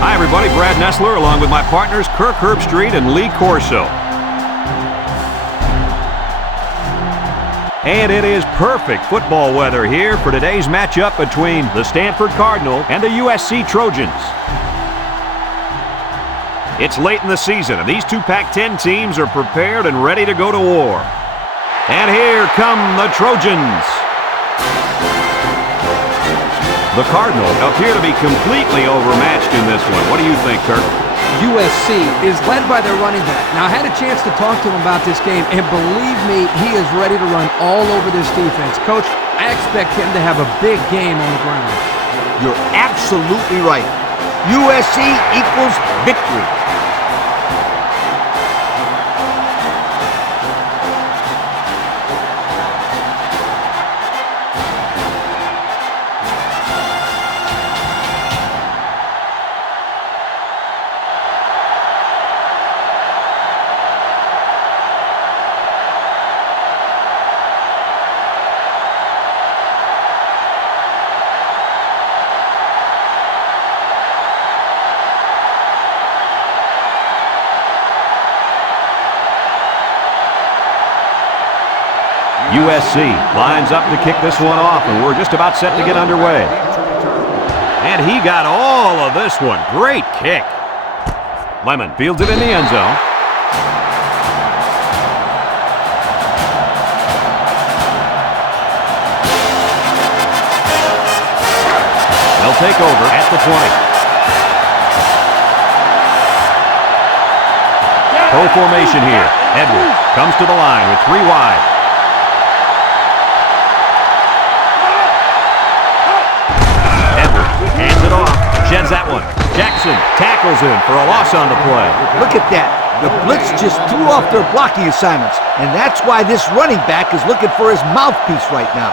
Hi, everybody. Brad Nessler along with my partners Kirk Herbstreit and Lee Corso. And it is perfect football weather here for today's matchup between the Stanford Cardinal and the USC Trojans. It's late in the season, and these two Pac-10 teams are prepared and ready to go to war. And here come the Trojans. The Cardinals appear to be completely overmatched in this one. What do you think, Kirk? USC is led by their running back. Now, I had a chance to talk to him about this game, and believe me, he is ready to run all over this defense. Coach, I expect him to have a big game on the ground. You're absolutely right. USC equals victory. USC lines up to kick this one off, and we're just about set to get underway. And he got all of this one. Great kick. Lemon fields it in the end zone. They'll take over at the 20. Pro formation here. Edwards comes to the line with 3 wide. Hands it off. Sheds that one. Jackson tackles him for a loss on the play. Look at that. The blitz just threw off their blocking assignments, and that's why this running back is looking for his mouthpiece right now.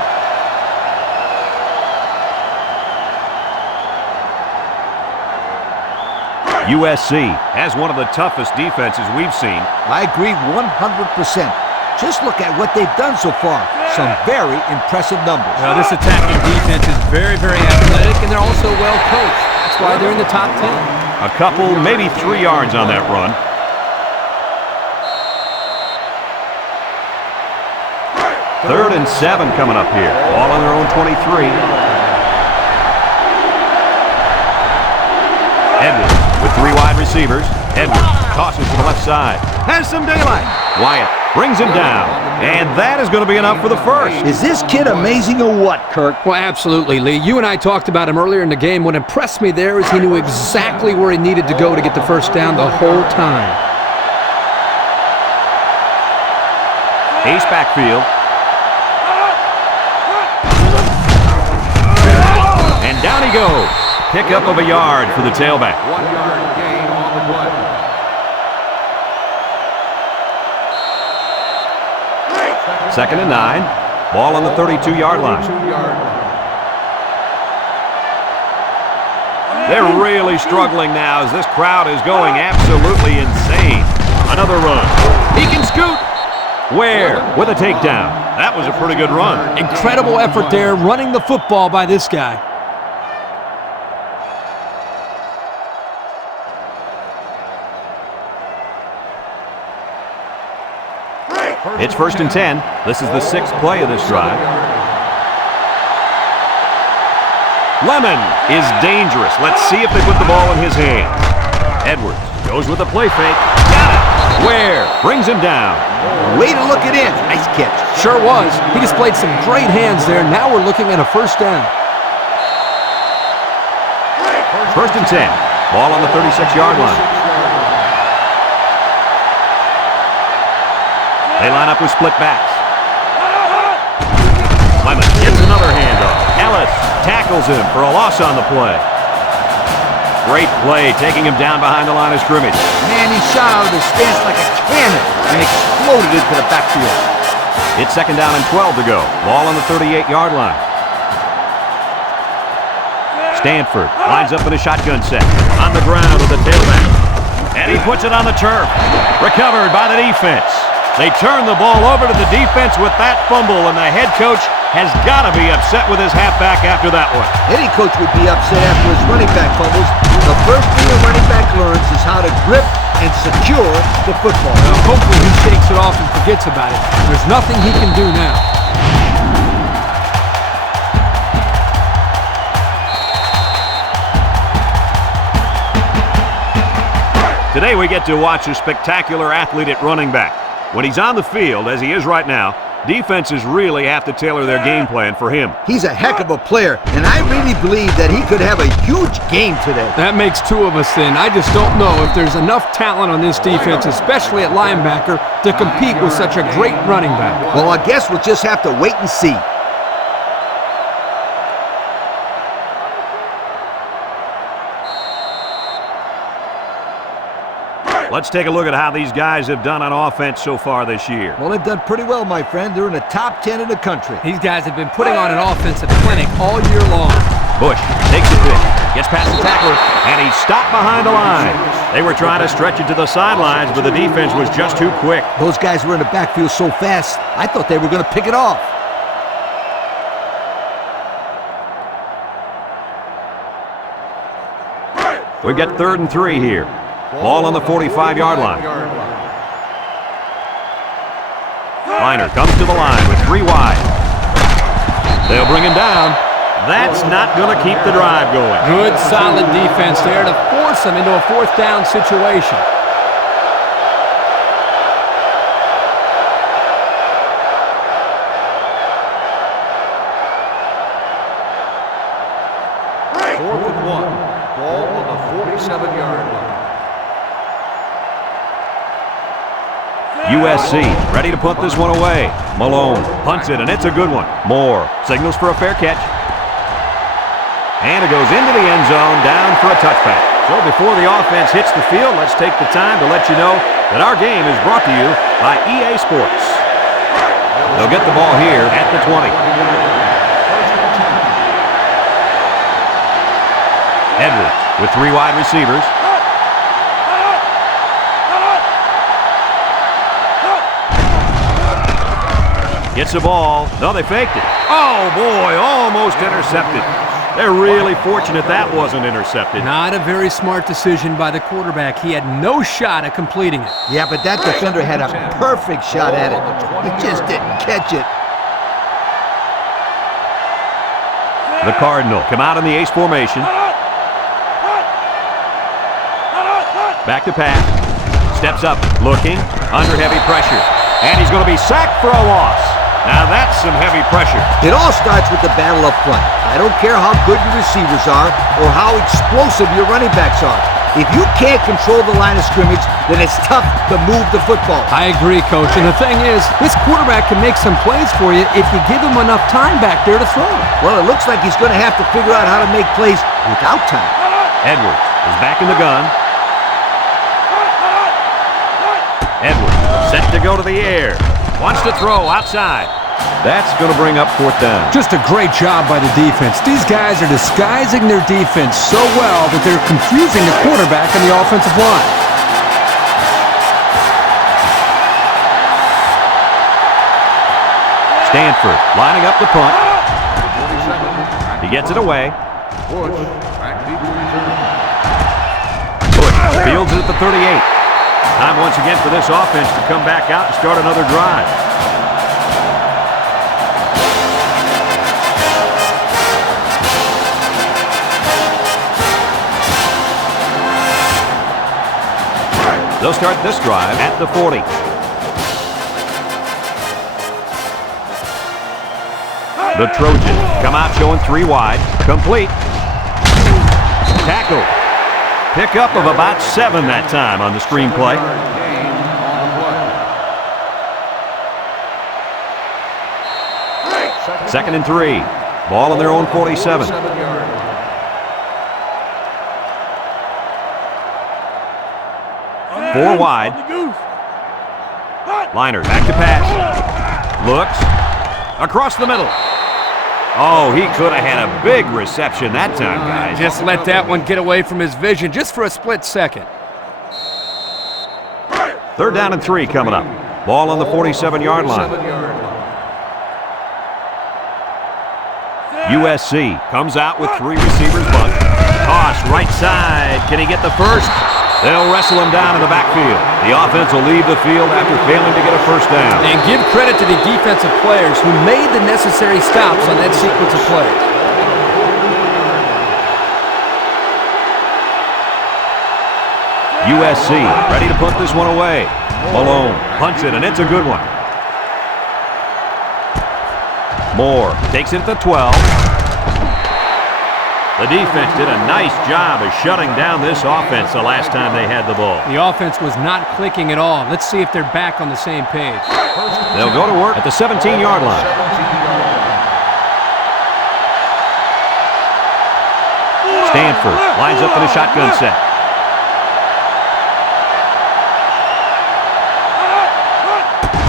USC has one of the toughest defenses we've seen. I agree 100%. Just look at what they've done so far. Some very impressive numbers. Now, this attacking defense is very, very athletic, and they're also well coached. That's why they're in the top 10. A couple, maybe 3 yards on that run. Third and 7 coming up here. Ball on their own 23. Edwards with 3 wide receivers. Edwards tosses to the left side. Has some daylight. Wyatt brings him down, and that is going to be enough for the first. Is this kid amazing or what, Kirk? Well, absolutely, Lee. You and I talked about him earlier in the game. What impressed me there is he knew exactly where he needed to go to get the first down the whole time. Ace backfield. And down he goes. Pickup of a yard for the tailback. 1 yard gain on the play. Second and 9. Ball on the 32-yard line. They're really struggling now as this crowd is going absolutely insane. Another run. He can scoot. Ware with a takedown. That was a pretty good run. Incredible effort there running the football by this guy. It's first and 10. This is the 6th play of this drive. Lemon is dangerous. Let's see if they put the ball in his hands. Edwards goes with the play fake. Got it. Ware brings him down. Way to look it in. Nice catch. Sure was. He displayed some great hands there. Now we're looking at a first down. First and 10. Ball on the 36-yard line. They line up with split backs. Lemon gets another handoff. Ellis tackles him for a loss on the play. Great play, taking him down behind the line of scrimmage. Man, he shot out of his stance like a cannon and exploded into the backfield. It's second down and 12 to go. Ball on the 38-yard line. Stanford lines up in a shotgun set. On the ground with the tailback. And he puts it on the turf. Recovered by the defense. They turn the ball over to the defense with that fumble, and the head coach has got to be upset with his halfback after that one. Any coach would be upset after his running back fumbles. The first thing a running back learns is how to grip and secure the football. Well, hopefully he shakes it off and forgets about it. There's nothing he can do now. Today we get to watch a spectacular athlete at running back. When he's on the field, as he is right now, defenses really have to tailor their game plan for him. He's a heck of a player, and I really believe that he could have a huge game today. That makes two of us then. I just don't know if there's enough talent on this defense, especially at linebacker, to compete with such a great running back. Well, I guess we'll just have to wait and see. Let's take a look at how these guys have done on offense so far this year. Well, they've done pretty well, my friend. They're in the top 10 in the country. These guys have been putting on an offensive clinic all year long. Bush takes a pitch, gets past the tackler, and he's stopped behind the line. They were trying to stretch it to the sidelines, but the defense was just too quick. Those guys were in the backfield so fast, I thought they were going to pick it off. We've got 3rd and 3 here. Ball on the 45-yard line. Liner comes to the line with 3 wide. They'll bring him down. That's not going to keep the drive going. Good, solid defense there to force them into a 4th down situation. USC ready to put this one away. Malone punts it, and it's a good one. Moore signals for a fair catch. And it goes into the end zone, down for a touchback. So before the offense hits the field, let's take the time to let you know that our game is brought to you by EA Sports. They'll get the ball here at the 20. Edwards with 3 wide receivers. Gets the ball. No, they faked it. Oh, boy, almost intercepted. They're really fortunate that wasn't intercepted. Not a very smart decision by the quarterback. He had no shot at completing it. Yeah, but that defender had a perfect shot at it. He just didn't catch it. The Cardinal come out in the ace formation. Back to pass. Steps up, looking, under heavy pressure. And he's going to be sacked for a loss. Now that's some heavy pressure. It all starts with the battle up front. I don't care how good your receivers are or how explosive your running backs are. If you can't control the line of scrimmage, then it's tough to move the football. I agree, Coach. And the thing is, this quarterback can make some plays for you if you give him enough time back there to throw. Well, it looks like he's going to have to figure out how to make plays without time. Edwards is back in the gun. Edwards set to go to the air. Wants to throw outside. That's going to bring up 4th down. Just a great job by the defense. These guys are disguising their defense so well that they're confusing the quarterback and the offensive line. Stanford lining up the punt. He gets it away. Bush fields it at the 38. Time once again for this offense to come back out and start another drive. They'll start this drive at the 40. The Trojans come out showing 3 wide. Complete. Tackle. Pickup of about 7 that time on the screenplay. Second and 3. Ball on their own 47. Four wide. Liner back to pass. Looks. Across the middle. Oh, he could have had a big reception that time, guys. Just let that one get away from his vision just for a split second. 3rd down and 3 coming up. Ball on the 47-yard line. USC comes out with 3 receivers bunt. Toss right side. Can he get the first? They'll wrestle him down in the backfield. The offense will leave the field after failing to get a first down. And give credit to the defensive players who made the necessary stops on that sequence of plays. USC ready to put this one away. Malone punts it, and it's a good one. Moore takes it at the 12. The defense did a nice job of shutting down this offense the last time they had the ball. The offense was not clicking at all. Let's see if they're back on the same page. They'll go to work at the 17-yard line. Stanford lines up in a shotgun set.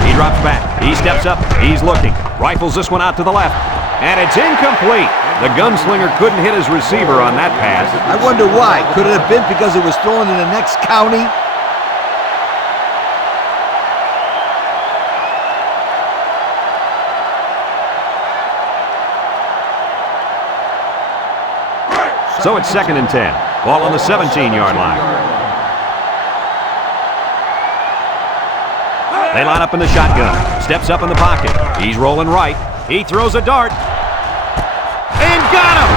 He drops back. He steps up. He's looking. Rifles this one out to the left. And it's incomplete. The gunslinger couldn't hit his receiver on that pass. I wonder why. Could it have been because it was thrown in the next county? So it's 2nd and 10. Ball on the 17-yard line. They line up in the shotgun. Steps up in the pocket. He's rolling right. He throws a dart. And got him!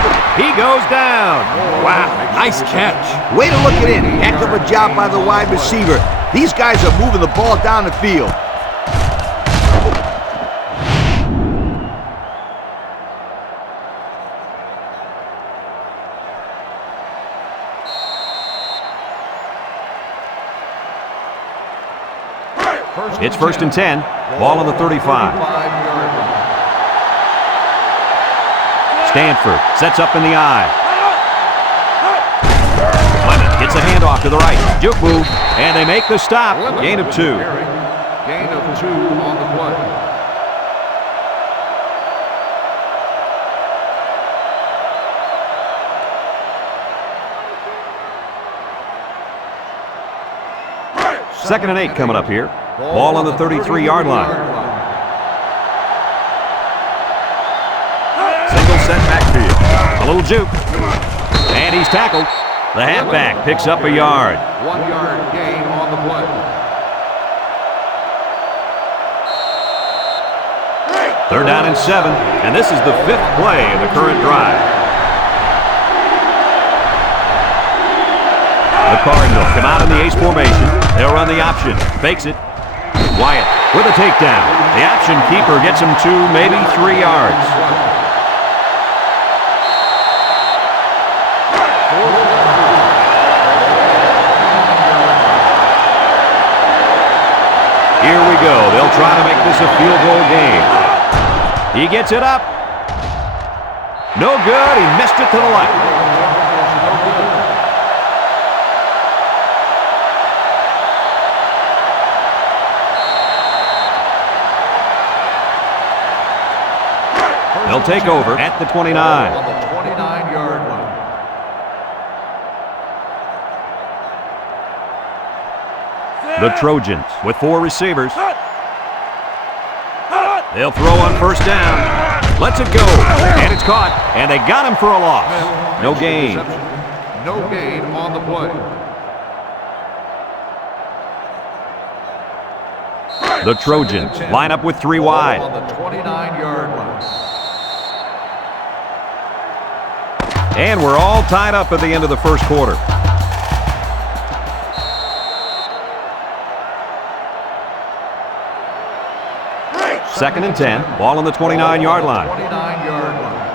He goes down. Wow, nice catch. Way to look it in. Heck of a job by the wide receiver. These guys are moving the ball down the field. It's 1st and 10. Ball on the 35. Stanford sets up in the eye. Lemon gets a handoff to the right. Juke move. And they make the stop. Gain of 2. Gain of 2 on the play. Second and 8 coming up here. Ball on the 33-yard line. Single set backfield. A little juke. And he's tackled. The halfback picks up a yard. 1 yard gain on the play. Third down and 7. And this is the 5th play of the current drive. The Cardinals come out in the ace formation. They'll run the option. Fakes it. Wyatt with a takedown. The option keeper gets him 2, maybe 3 yards. Here we go. They'll try to make this a field goal game. He gets it up. No good. He missed it to the left. They'll take over at the 29. On the 29-yard line. The Trojans with 4 receivers. They'll throw on first down. Lets it go. And it's caught. And they got him for a loss. No gain. No gain on the play. The Trojans line up with 3 wide. On the 29-yard line. And we're all tied up at the end of the first quarter. Second and 10. Ball on the 29-yard line. 29-yard line.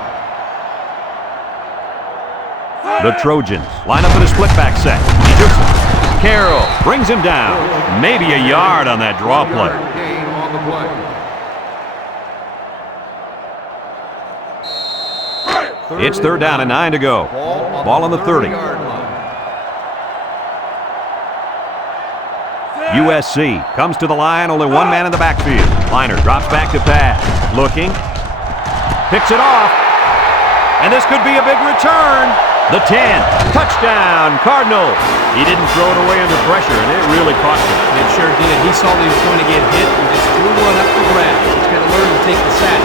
The Trojans line up in a split back set. Carroll brings him down. Maybe a yard on that draw play. Gain on the play. It's 3rd down and 9 to go. Ball on the 30. USC comes to the line, only 1 man in the backfield. Liner drops back to pass. Looking. Picks it off. And this could be a big return. The 10. Touchdown, Cardinals. He didn't throw it away under pressure, and it really cost him. It sure did. He saw that he was going to get hit and just threw one up the grab. He's going to learn to take the sack.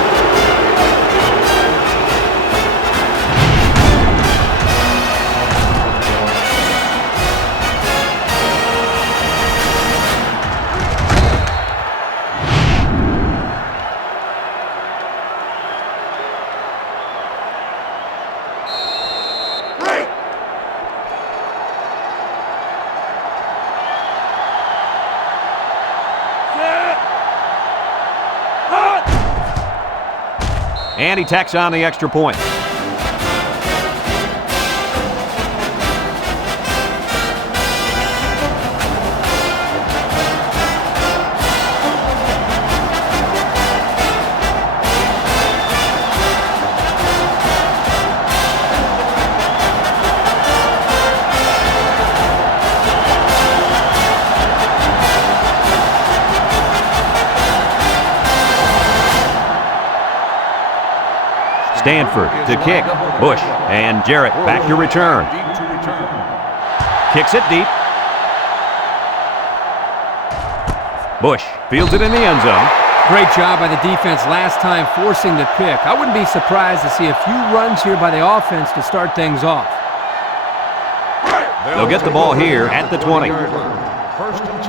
And he tacks on the extra point. Stanford to kick. Bush and Jarrett back to return. Kicks it deep. Bush fields it in the end zone. Great job by the defense last time forcing the pick. I wouldn't be surprised to see a few runs here by the offense to start things off. They'll get the ball here at the 20. First and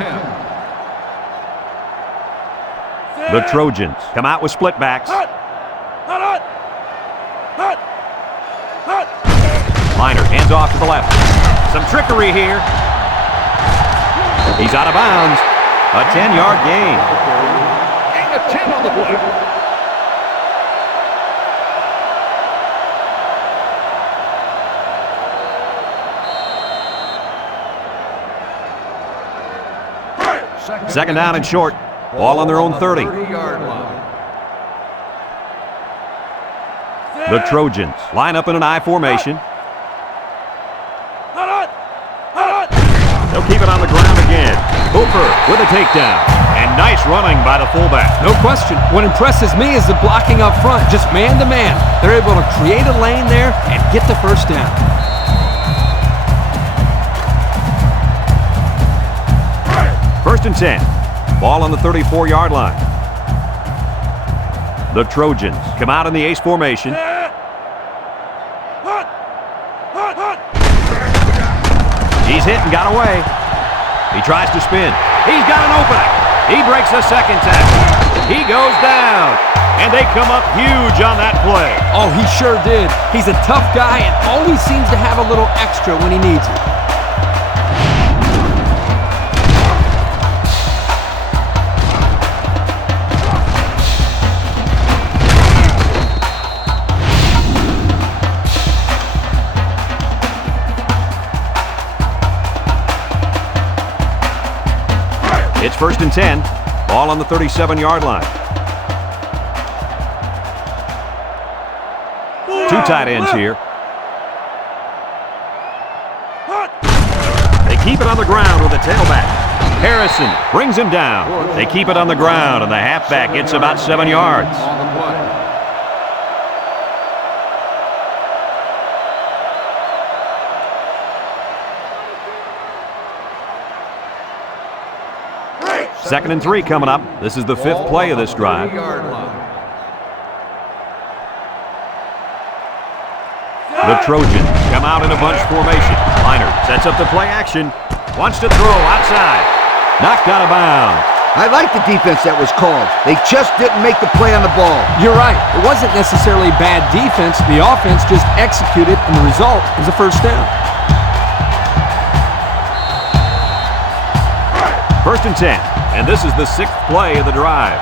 10. The Trojans come out with split backs. Liner hands off to the left. Some trickery here. He's out of bounds. A 10-yard gain. Gain of 10 on the play. Second down and short. Ball on their own 30. 30-yard line. The Trojans line up in an I formation. They'll keep it on the ground again. Hooper with a takedown. And nice running by the fullback. No question. What impresses me is the blocking up front, just man-to-man. They're able to create a lane there and get the first down. First and 10. Ball on the 34-yard line. The Trojans come out in the ace formation. He's hit and got away. He tries to spin. He's got an opening. He breaks a second tackle. He goes down. And they come up huge on that play. Oh, he sure did. He's a tough guy and always seems to have a little extra when he needs it. It's first and 10. Ball on the 37-yard line. Two tight ends here. They keep it on the ground with the tailback. Harrison brings him down. They keep it on the ground, and the halfback gets about 7 yards. On the play. Second and 3 coming up. This is the fifth play of this drive. 30-yard line. The Trojans come out in a bunch formation. Liner sets up the play action. Wants to throw outside. Knocked out of bounds. I like the defense that was called. They just didn't make the play on the ball. You're right. It wasn't necessarily bad defense. The offense just executed, and the result was a first down. First and 10. And this is the sixth play of the drive.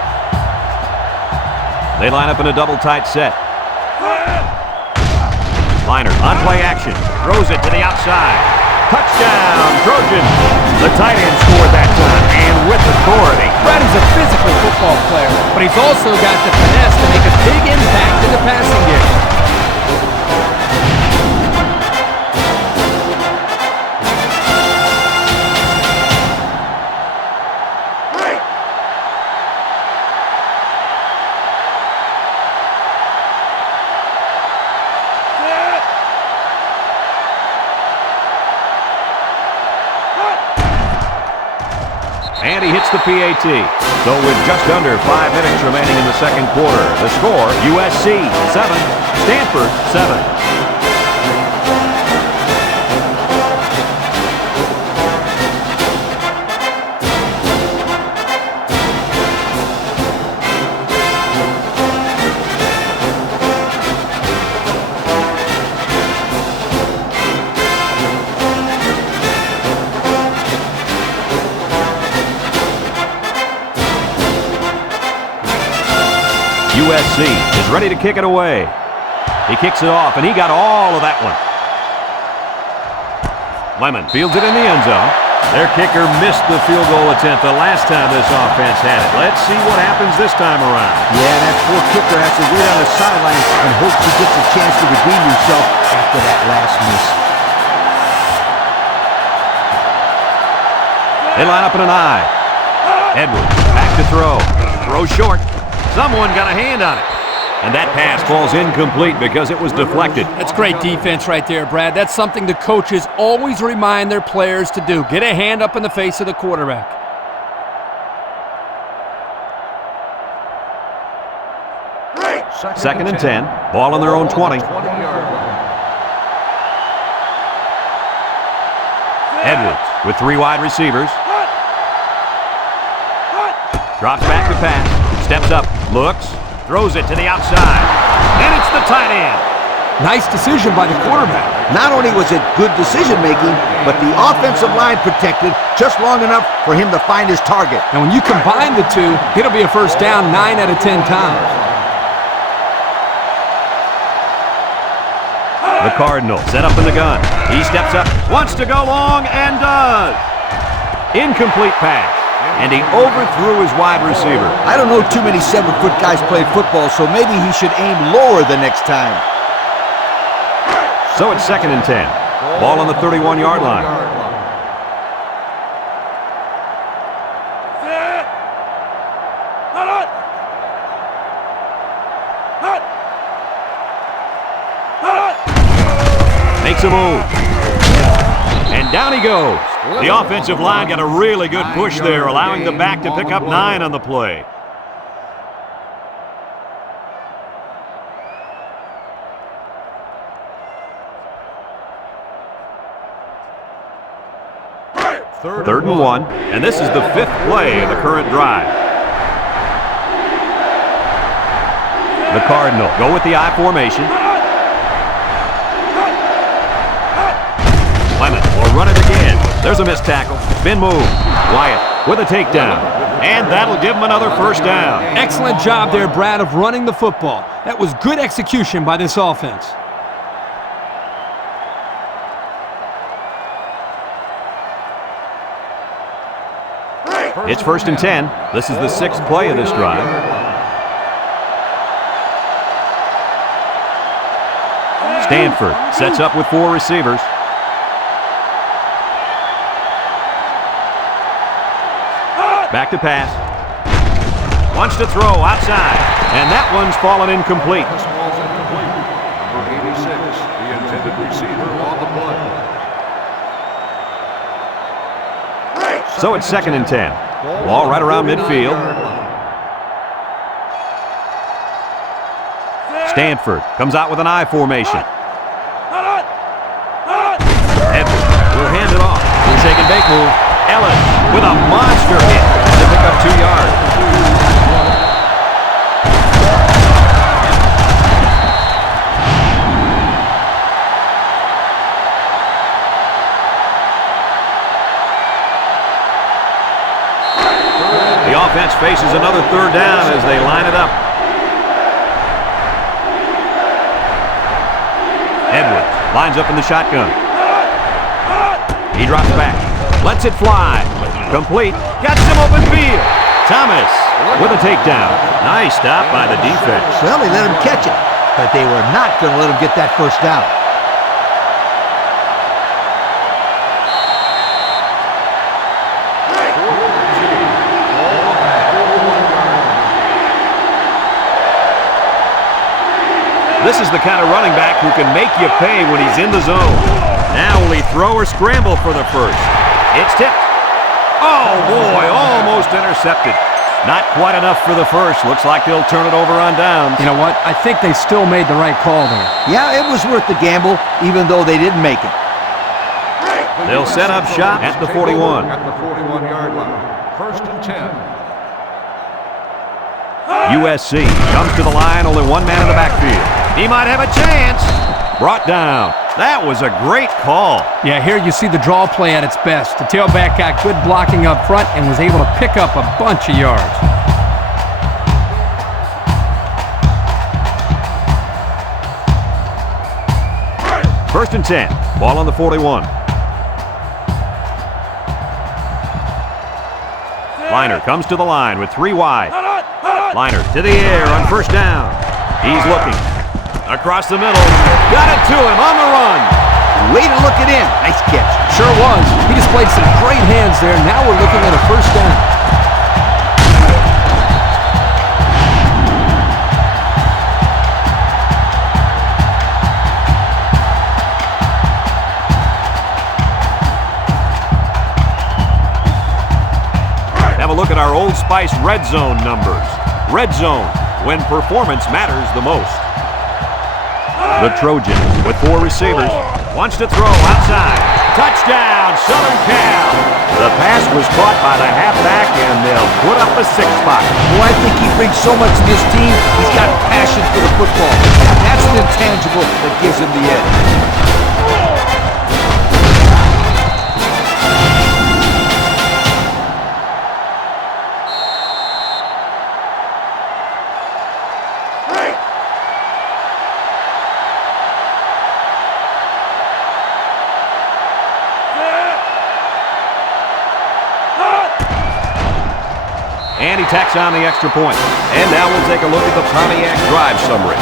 They line up in a double tight set. Liner on play action. Throws it to the outside. Touchdown, Trojans. The tight end scored that time, and with authority. Brad is a physical football player, but he's also got the finesse to make a big impact in the passing game. And he hits the PAT. So with just under 5 minutes remaining in the second quarter, the score, USC 7, Stanford 7. USC USC is ready to kick it away. He kicks it off, and he got all of that one. Lemon fields it in the end zone. Their kicker missed the field goal attempt the last time this offense had it. Let's see what happens this time around. Yeah, that poor kicker has to wait on the sideline and hope he gets a chance to redeem himself after that last miss. They line up in an I. Edwards back to throw. Throw short. Someone got a hand on it. And that pass falls incomplete because it was deflected. That's great defense right there, Brad. That's something the coaches always remind their players to do. Get a hand up in the face of the quarterback. Second and 10. Ball on their own 20. Edwards with 3 wide receivers. Drops back to pass. Steps up. Looks. Throws it to the outside. And it's the tight end. Nice decision by the quarterback. Not only was it good decision-making, but the offensive line protected just long enough for him to find his target. And when you combine the two, it'll be a first down 9 out of 10 times. The Cardinal set up in the gun. He steps up, wants to go long, and does. Incomplete pass. And he overthrew his wide receiver. I don't know too many 7-foot guys playing football, so maybe he should aim lower the next time. So it's second and 10. Ball on the 31-yard line. Makes a move. And down he goes. The offensive line got a really good push there, allowing the back to pick up 9 on the play. Third and 1, and this is the 5th play of the current drive. The Cardinal go with the I formation. Lemon will run it again. There's a missed tackle. Spin move. Wyatt with a takedown. And that'll give him another first down. Excellent job there, Brad, of running the football. That was good execution by this offense. It's first and 10. This is the 6th play of this drive. Stanford sets up with 4 receivers. Back to pass. Wants to throw outside. And that one's fallen incomplete. This ball's incomplete. Number 86, the intended receiver on the play. So it's second and 10. Ball right around midfield. Stanford comes out with an I formation. Edwards will hand it off. Shake and bake move. Ellis with a monster hit to pick up 2 yards. The offense faces another third down as they line it up. Edwards lines up in the shotgun. He drops back. Lets it fly. Complete. Got some open field. Thomas with a takedown. Nice stop by the defense. Well, they let him catch it, but they were not going to let him get that first down. This is the kind of running back who can make you pay when he's in the zone. Now will he throw or scramble for the first? It's tipped. Oh, boy, almost intercepted. Not quite enough for the first. Looks like they'll turn it over on downs. You know what? I think they still made the right call there. Yeah, it was worth the gamble, even though they didn't make it. They'll set up shop at the 41. At the 41-yard line. First and 10. USC comes to the line, only one man in the backfield. He might have a chance. Brought down. That was a great call. Yeah, here you see the draw play at its best. The tailback got good blocking up front and was able to pick up a bunch of yards. First and 10. Ball on the 41. Liner comes to the line with 3 wide. Liner to the air on first down. He's looking. Across the middle. Got it to him on the run. Way to look it in. Nice catch. Sure was. He displayed some great hands there. Now we're looking at a first down. Have a look at our Old Spice red zone numbers. Red zone, when performance matters the most. The Trojans with 4 receivers. Wants to throw outside. Touchdown, Southern Cal. The pass was caught by the halfback, and they'll put up a 6 spot. Well, I think he brings so much to this team. He's got passion for the football. That's an intangible that gives him the edge. And he tacks on the extra point. And now we'll take a look at the Pontiac drive summary.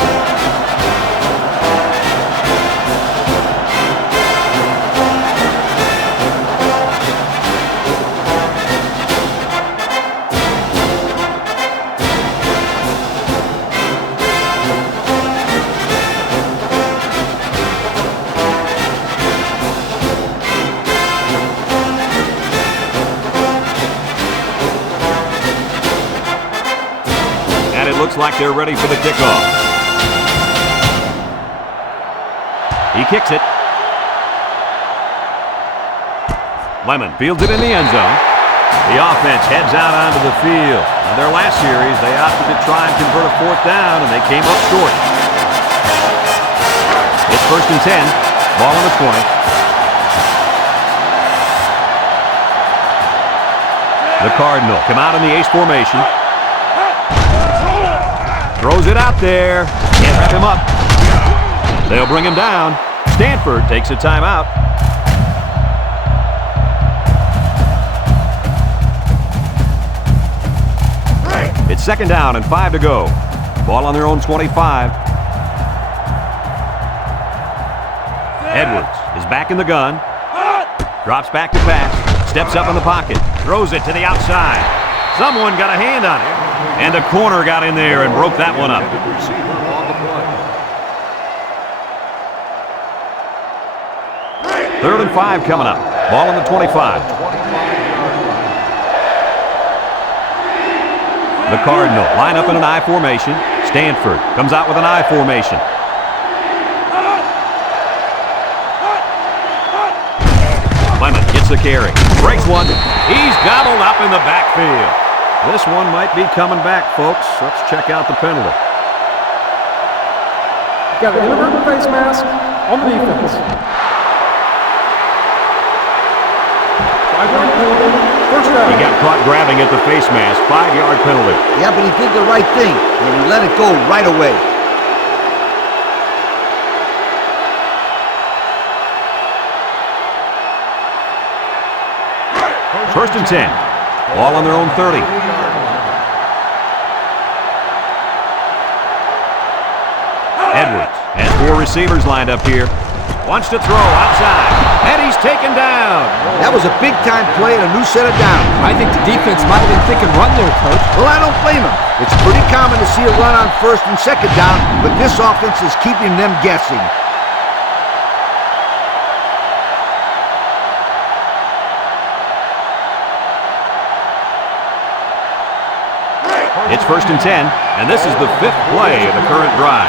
Looks like they're ready for the kickoff. He kicks it. Lemon fields it in the end zone. The offense heads out onto the field. In their last series, they opted to try and convert a 4th down, and they came up short. It's first and 10. Ball on the 20. The Cardinal come out in the ace formation. Throws it out there. Can't wrap him up. They'll bring him down. Stanford takes a timeout. It's 2nd down and 5 to go. Ball on their own 25. Edwards is back in the gun. Drops back to pass. Steps up in the pocket. Throws it to the outside. Someone got a hand on it. And the corner got in there and broke that one up. 3rd and 5 coming up. Ball on the 25. The Cardinal line up in an I formation. Stanford comes out with an I formation. Lemon gets the carry. Breaks one. He's gobbled up in the backfield. This one might be coming back, folks. Let's check out the penalty. Got an inadvertent face mask on the defense. 5-yard penalty. First down. He got caught grabbing at the face mask. 5-yard penalty. Yeah, but he did the right thing, and he let it go right away. First and 10. Ball on their own 30. Edwards has 4 receivers lined up here. Wants to throw outside. And he's taken down. That was a big-time play and a new set of downs. I think the defense might have been thinking run there, Coach. Well, I don't blame him. It's pretty common to see a run on 1st and 2nd down, but this offense is keeping them guessing. It's first and 10, and this is the 5th play of the current drive.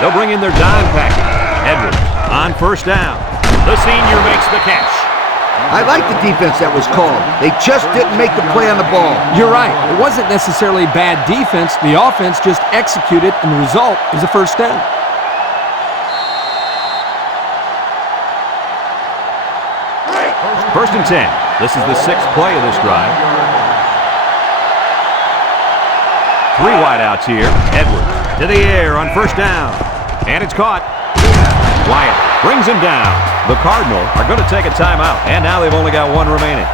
They'll bring in their dime package. Edwards on first down. The senior makes the catch. I like the defense that was called. They just didn't make the play on the ball. You're right. It wasn't necessarily bad defense. The offense just executed, and the result is a first down. First and 10. This is the 6th play of this drive. 3 wideouts here. Edwards to the air on first down. And it's caught. Wyatt brings him down. The Cardinals are going to take a timeout, and now they've only got one remaining.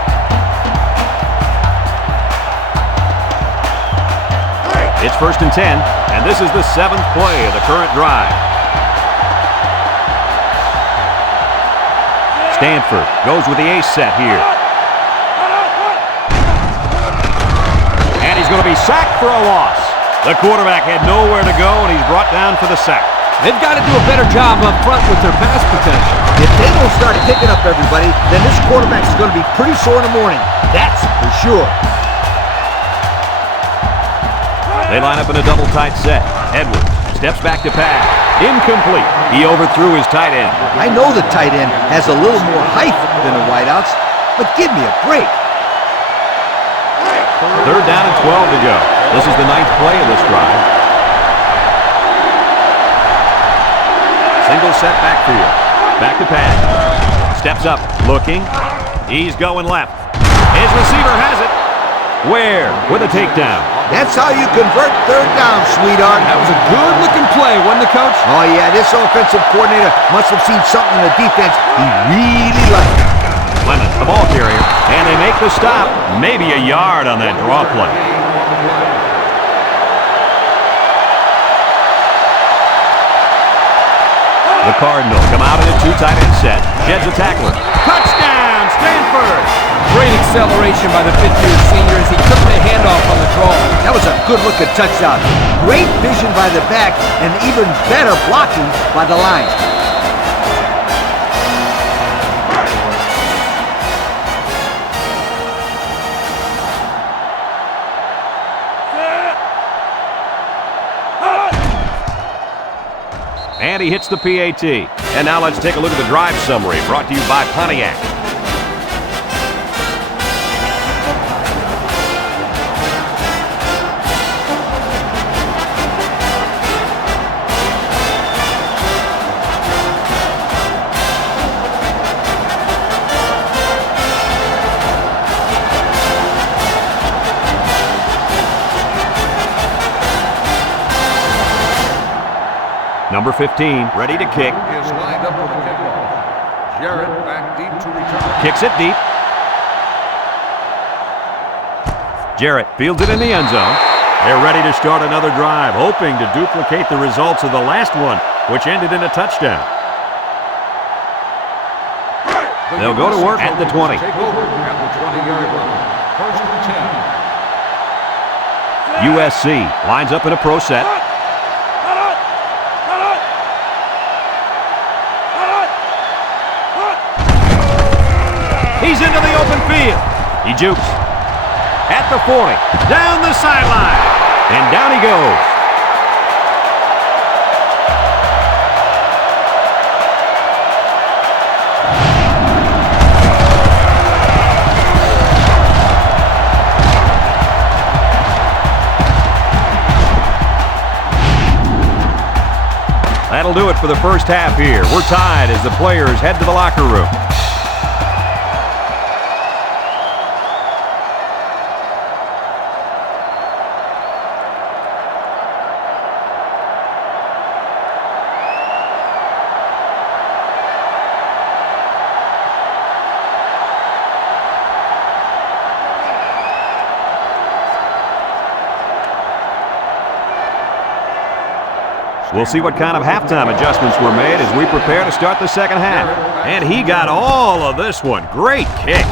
It's 1st and 10, and this is the 7th play of the current drive. Stanford goes with the ace set here. And he's going to be sacked for a loss. The quarterback had nowhere to go, and he's brought down for the sack. They've got to do a better job up front with their pass protection. If they don't start picking up everybody, then this quarterback's going to be pretty sore in the morning. That's for sure. They line up in a double tight set. Edwards steps back to pass. Incomplete. He overthrew his tight end. I know the tight end has a little more height than the wideouts, but give me a break. 3rd down and 12 to go. This is the 9th play of this drive. Single set backfield. Back to pass. Steps up. Looking. He's going left. His receiver has it. Ware with a takedown. That's how you convert 3rd down, sweetheart. That was a good-looking play, wasn't it, Coach? Oh, yeah, this offensive coordinator must have seen something in the defense he really liked. Clemens, the ball carrier, and they make the stop. Maybe a yard on that draw play. The Cardinals come out in a 2 tight end set. Sheds a tackler. Touchdown, Stanford! Great acceleration by the fifth-year senior as he took the handoff on the draw. That was a good-looking touchdown. Great vision by the back and even better blocking by the line. And he hits the PAT. And now let's take a look at the drive summary brought to you by Pontiac. Number 15, ready to kick. Is lined up for the kickoff. Jarrett back deep to return. Kicks it deep. Jarrett fields it in the end zone. They're ready to start another drive, hoping to duplicate the results of the last one, which ended in a touchdown. They'll go to work at the 20. Take over at the 20-yard line. 1st and 10. USC lines up in a pro set. He's into the open field. He jukes. At the 40. Down the sideline. And down he goes. That'll do it for the first half here. We're tied as the players head to the locker room. We'll see what kind of halftime adjustments were made as we prepare to start the second half. And he got all of this one. Great kick.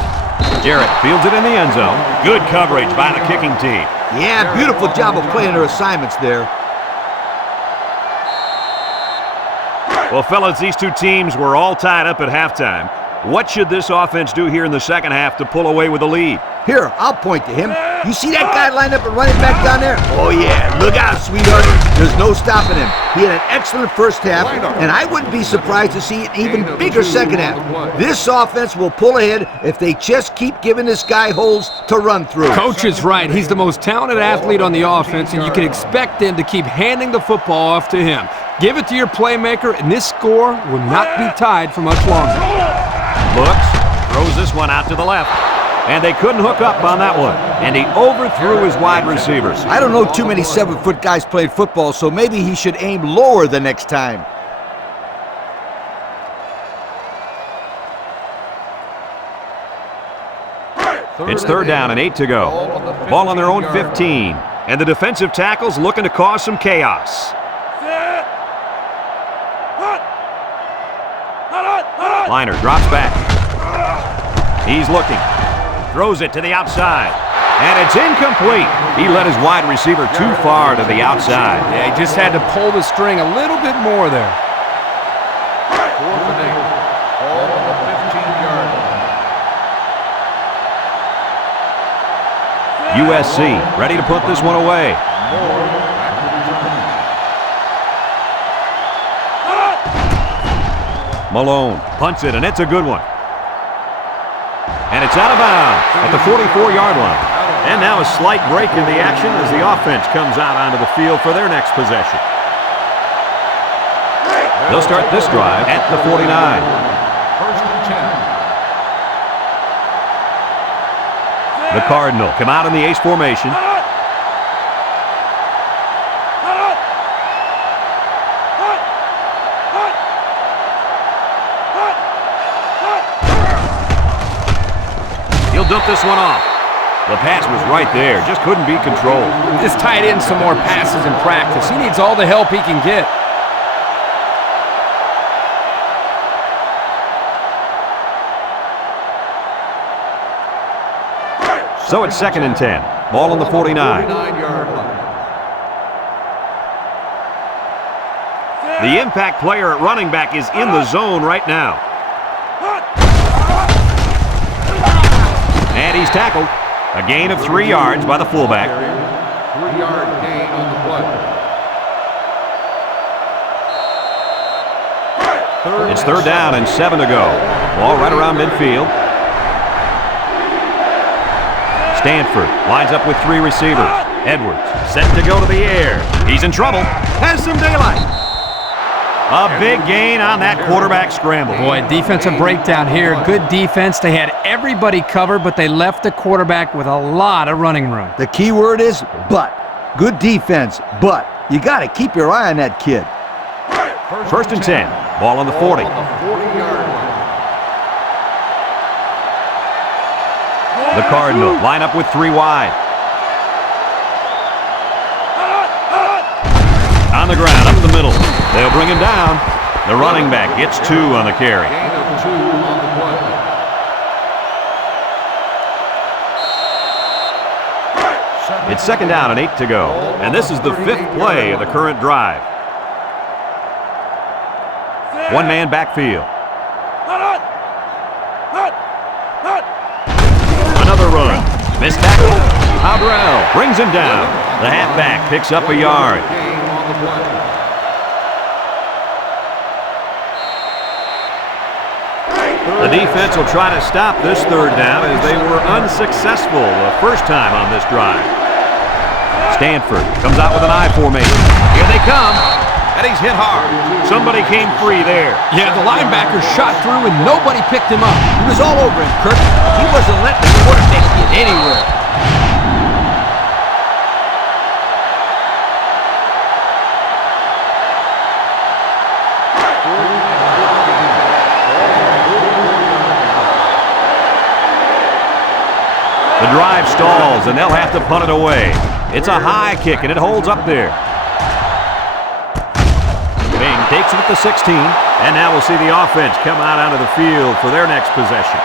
Jarrett fields it in the end zone. Good coverage by the kicking team. Yeah, beautiful job of playing their assignments there. Well, fellas, these two teams were all tied up at halftime. What should this offense do here in the second half to pull away with the lead? Here, I'll point to him. You see that guy lined up and running back down there? Oh, yeah. Look out, sweetheart. There's no stopping him. He had an excellent first half, and I wouldn't be surprised to see an even bigger second half. This offense will pull ahead if they just keep giving this guy holes to run through. Coach is right. He's the most talented athlete on the offense, and you can expect them to keep handing the football off to him. Give it to your playmaker, and this score will not be tied for much longer. Looks, throws this one out to the left. And they couldn't hook up on that one. And he overthrew his wide receivers. I don't know too many 7-foot guys playing football, so maybe he should aim lower the next time. It's third down and 8 to go. Ball on their own 15. And the defensive tackle's looking to cause some chaos. Liner drops back. He's looking. Throws it to the outside. And it's incomplete. He led his wide receiver too far to the outside. Yeah, he just had to pull the string a little bit more there. 4th and 8. Ball on the 15-yard line. USC ready to put this one away. Moore back to return. Malone punts it, and it's a good one. And it's out of bounds at the 44-yard line. And now a slight break in the action as the offense comes out onto the field for their next possession. They'll start this drive at the 49. 1st and 10. The Cardinal come out in the ace formation. He'll dump this one off. The pass was right there, just couldn't be controlled. Just tied in some more passes in practice. He needs all the help he can get. So it's 2nd and 10. Ball on the 49. 49-yard line. The impact player at running back is in the zone right now. And he's tackled. A gain of 3 yards by the fullback. 3-yard gain on the play. It's third down and 7 to go. Ball right around midfield. Stanford lines up with 3 receivers. Edwards set to go to the air. He's in trouble. Has some daylight. A big gain on that quarterback scramble. Boy, defensive breakdown here. Good defense. They had everybody covered, but they left the quarterback with a lot of running room. The key word is but. Good defense, but you got to keep your eye on that kid. 1st and 10. Ball on the 40. On the 40-yard line. The Cardinal line up with 3 wide. On the ground, up the middle. They'll bring him down. The running back gets 2 on the carry. Gain of 2 on the play. It's 2nd down and 8 to go. And this is the 5th play of the current drive. One man backfield. Another run. Missed tackle. Abreu brings him down. The halfback picks up a yard. Gain on the play. The defense will try to stop this third down as they were unsuccessful the first time on this drive. Stanford comes out with an I formation. Here they come. And he's hit hard. Somebody came free there. Yeah, the linebacker shot through and nobody picked him up. He was all over him, Kirk. He wasn't letting the quarterback get anywhere. The drive stalls, and they'll have to punt it away. It's a high kick, and it holds up there. Bing takes it at the 16, and now we'll see the offense come out onto the field for their next possession.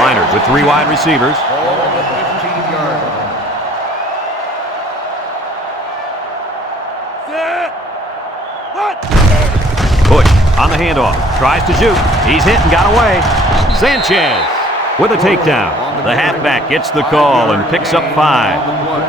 Liners with 3 wide receivers. Ball on the 15-yard line. Bush on the handoff. Tries to shoot. He's hit and got away. Sanchez with a takedown. The halfback gets the call and picks up 5. On the play.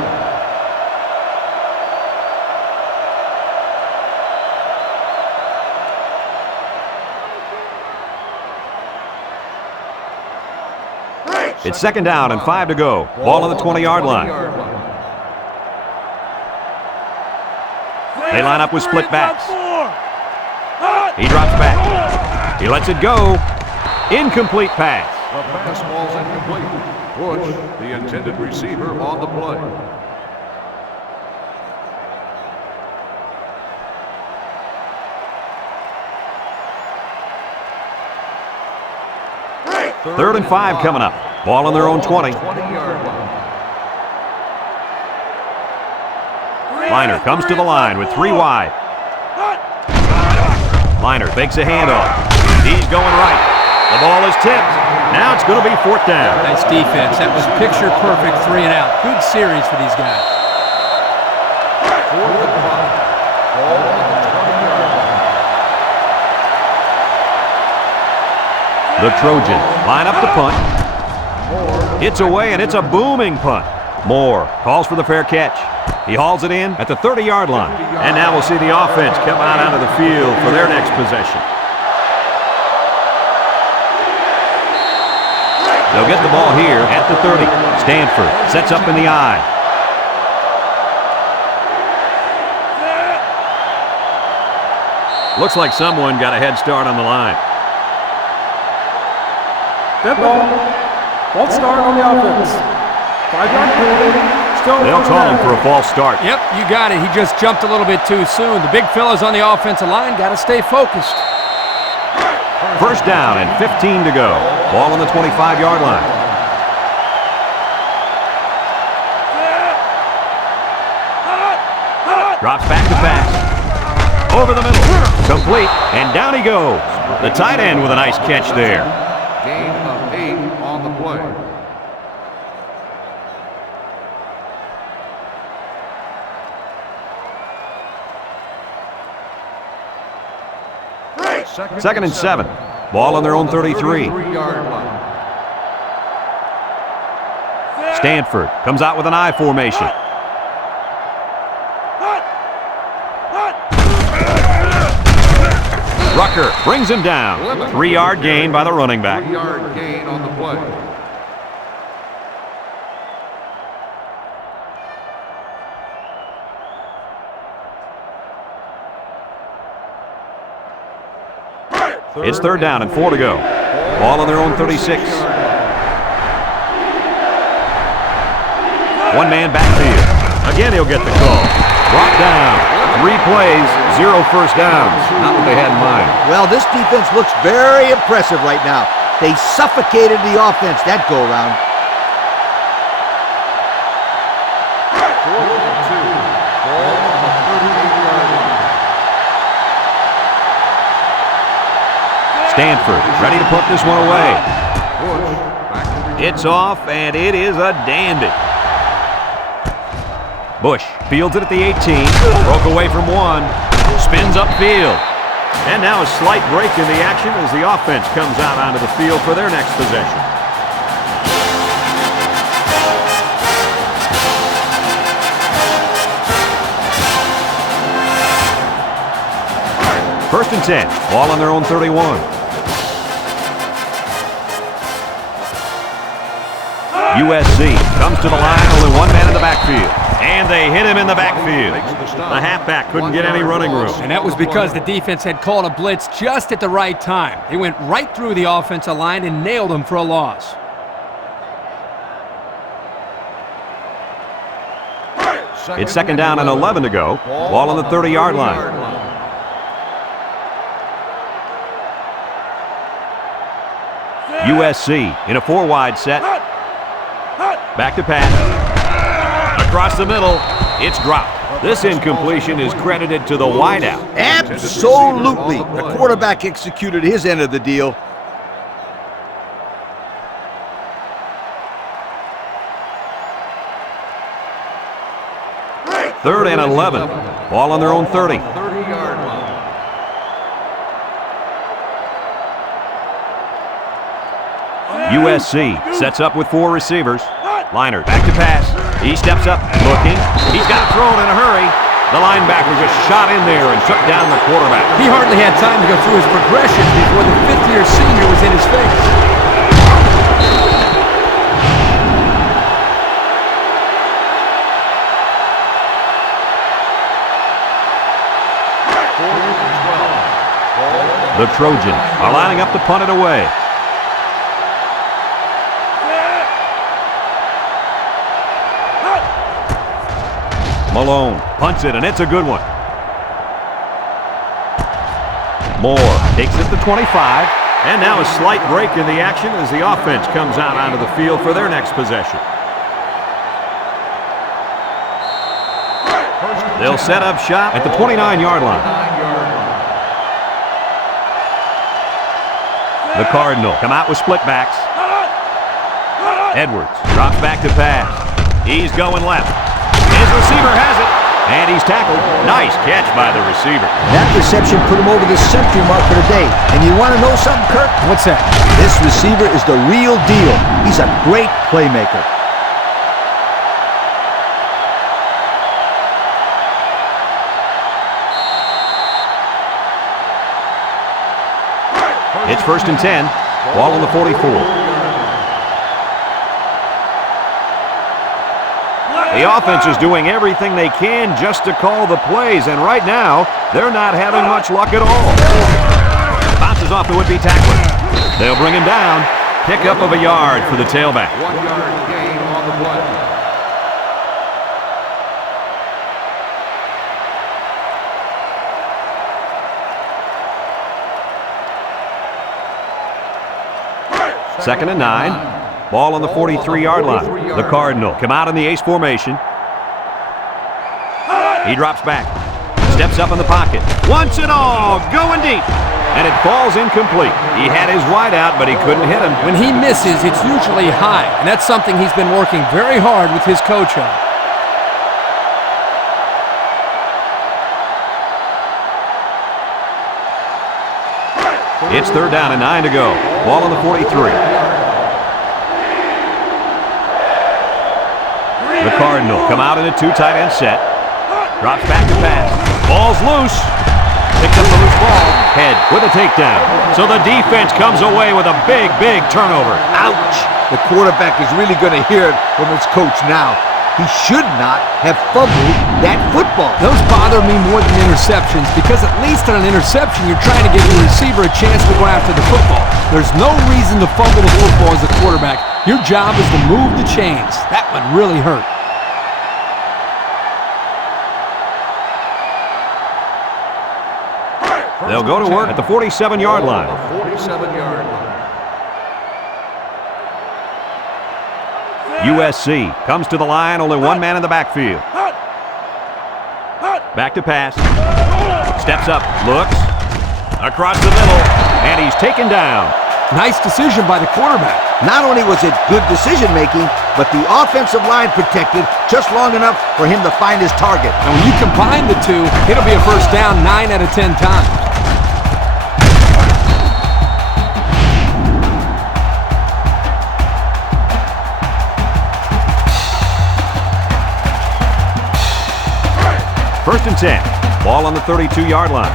It's 2nd down and 5 to go. Ball on the 20-yard line. They line up with split backs. He drops back. He lets it go. Incomplete pass. The pass ball's incomplete. Bush, the intended receiver, on the play. 3rd and 5 coming up. Ball on their own 20. 20-yard line. Liner comes to the line with 3 wide. Liner fakes a handoff. He's going right. The ball is tipped. Now it's going to be 4th down. Nice defense. That was picture perfect 3 and out. Good series for these guys. 4th and 5. Ball on the 20-yard line. The Trojans line up to punt. It's away, and it's a booming punt. Moore calls for the fair catch. He hauls it in at the 30-yard line. And now we'll see the offense come out onto the field for their next possession. They'll get the ball here at the 30. Stanford sets up in the I. Looks like someone got a head start on the line. Dead ball. False start on the offense. 5-yard penalty. They'll call him for a false start. Yep, you got it. He just jumped a little bit too soon. The big fellas on the offensive line got to stay focused. 1st down and 15 to go. Ball on the 25-yard line. Drops back to pass. Over the middle. Complete. And down he goes. The tight end with a nice catch there. Gain of 8 on the play. Second and 7. Ball on their own 33. 33-yard line. Stanford comes out with an I formation. Rucker brings him down. 3-yard gain by the running back. 3-yard gain on the play. It's 3rd down and 4 to go. Ball on their own 36. One man backfield. Again, he'll get the call. Brought down. 3 plays, 0 first downs. Not what they had in mind. Well, this defense looks very impressive right now. They suffocated the offense that go-around. 4th and 2. Ball on the 38-yard line. Stanford ready to put this one away. Bush back to return. It's off, and it is a dandy. Bush fields it at the 18. Broke away from 1. Spins upfield. And now a slight break in the action as the offense comes out onto the field for their next possession. First and 10. Ball on their own 31. USC comes to the line, only 1 man in the backfield. And they hit him in the backfield. The halfback couldn't get any running room. And that was because the defense had called a blitz just at the right time. They went right through the offensive line and nailed him for a loss. It's 2nd down and 11 to go. Ball on the 30-yard line. USC in a 4-wide set. Back to pass. Across the middle. It's dropped. This incompletion is credited to the wideout. Absolutely. The quarterback executed his end of the deal. Third and 11. Ball on their own 30. 30-yard line. USC sets up with 4 receivers. Liner back to pass. He steps up, looking. He's got it thrown in a hurry. The linebacker just shot in there and took down the quarterback. He hardly had time to go through his progressions before the 5th-year senior was in his face. The Trojans are lining up to punt it away. Malone punts it, and it's a good one. Moore takes it to 25. And now a slight break in the action as the offense comes out onto the field for their next possession. They'll set up shop at the 29-yard line. The Cardinal come out with split backs. Edwards drops back to pass. He's going left. His receiver has it. And he's tackled. Nice catch by the receiver. That reception put him over the century mark for the day. And you want to know something, Kirk? What's that? This receiver is the real deal. He's a great playmaker. It's 1st and 10. Ball on the 44. The offense is doing everything they can just to call the plays, and right now, they're not having much luck at all. Bounces off the would-be tackler. They'll bring him down. Pickup of a yard for the tailback. 1 yard gain on the play. Second and 9. Ball on the 43-yard line. The Cardinal come out in the ace formation. He drops back. Steps up in the pocket. Wants it all. Going deep. And it falls incomplete. He had his wide out, but he couldn't hit him. When he misses, it's usually high, and that's something he's been working very hard with his coach on. It's 3rd down and 9 to go. Ball on the 43. The Cardinal come out in a 2 tight end set. Drops back to pass. Ball's loose. Picks up the loose ball. Head with a takedown. So the defense comes away with a big, big turnover. Ouch! The quarterback is really going to hear it from his coach now. He should not have fumbled that football. Those bother me more than interceptions because at least on an interception, you're trying to give your receiver a chance to go after the football. There's no reason to fumble the football as a quarterback. Your job is to move the chains. That would really hurt. They'll go to work at the 47-yard line. 47-yard line. USC comes to the line, only one man in the backfield. Back to pass. Steps up, looks. Across the middle, and he's taken down. Nice decision by the quarterback. Not only was it good decision-making, but the offensive line protected just long enough for him to find his target. And when you combine the two, it'll be a first down 9 out of 10 times. First and 10. Ball on the 32-yard line.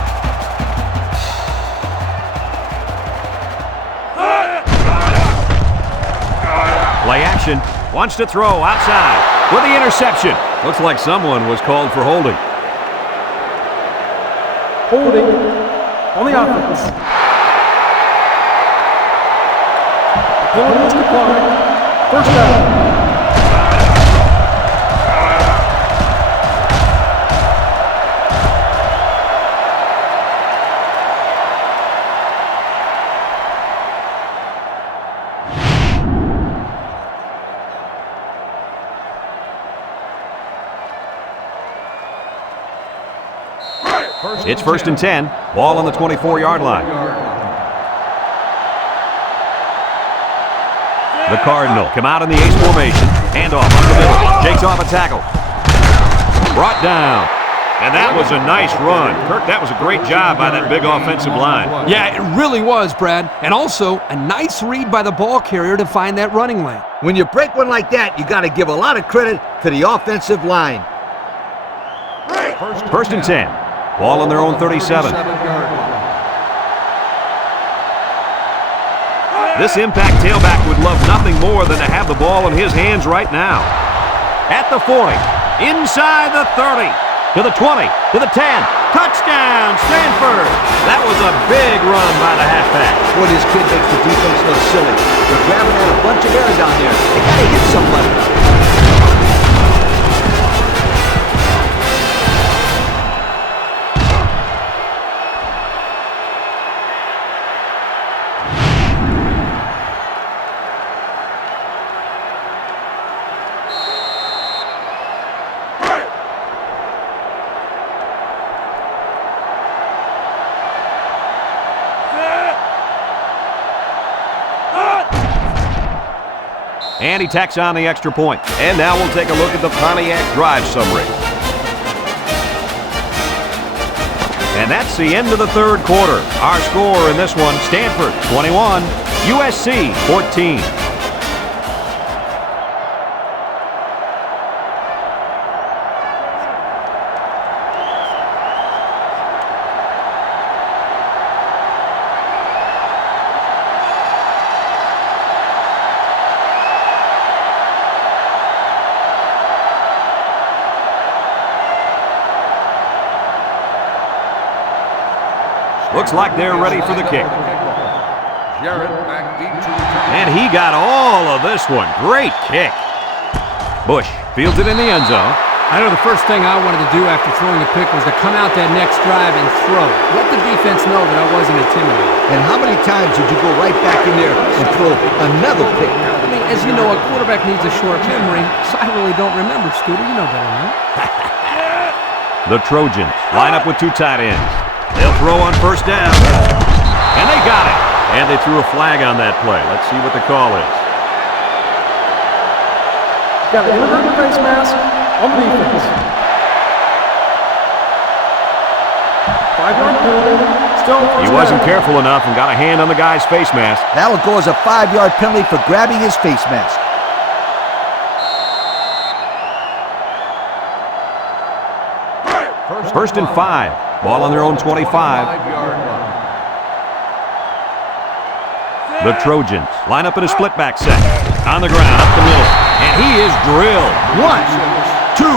Play action. Wants to throw outside with the interception. Looks like someone was called for holding. Holding on the offense. Penalty is declined. First down. It's 1st and 10. Ball on the 24-yard line. The Cardinal come out in the ace formation. Handoff up the middle. Shakes off a tackle. Brought down. And that was a nice run. Kirk, that was a great job by that big offensive line. Yeah, it really was, Brad. And also, a nice read by the ball carrier to find that running lane. When you break one like that, you got to give a lot of credit to the offensive line. First and 10. Ball on their own 37. This impact tailback would love nothing more than to have the ball in his hands right now. At the 40, inside the 30, to the 20, to the 10. Touchdown, Stanford! That was a big run by the halfback. Boy, this kid makes the defense look silly. They're grabbing at a bunch of air down there. They got to hit somebody. And he tacks on the extra point. And now we'll take a look at the Pontiac drive summary. And that's the end of the third quarter. Our score in this one, Stanford 21, USC 14. Looks like they're ready for the kick. And he got all of this one. Great kick. Bush fields it in the end zone. I know the first thing I wanted to do after throwing the pick was to come out that next drive and throw. Let the defense know that I wasn't intimidated. And how many times did you go right back in there and throw another pick? I mean, as you know, a quarterback needs a short memory, so I really don't remember, Scooter. You know better than that. The Trojans line up with two tight ends. They'll throw on first down. And they got it. And they threw a flag on that play. Let's see what the call is. Got an inadvertent face mask on the defense. 5-yard penalty. Still first He wasn't down. careful enough and got a hand on the guy's face mask. That will go as a 5-yard penalty for grabbing his face mask. First and 5. Ball on their own 25. The Trojans line up in a split back set. On the ground, up the middle. And he is drilled. 1, 2,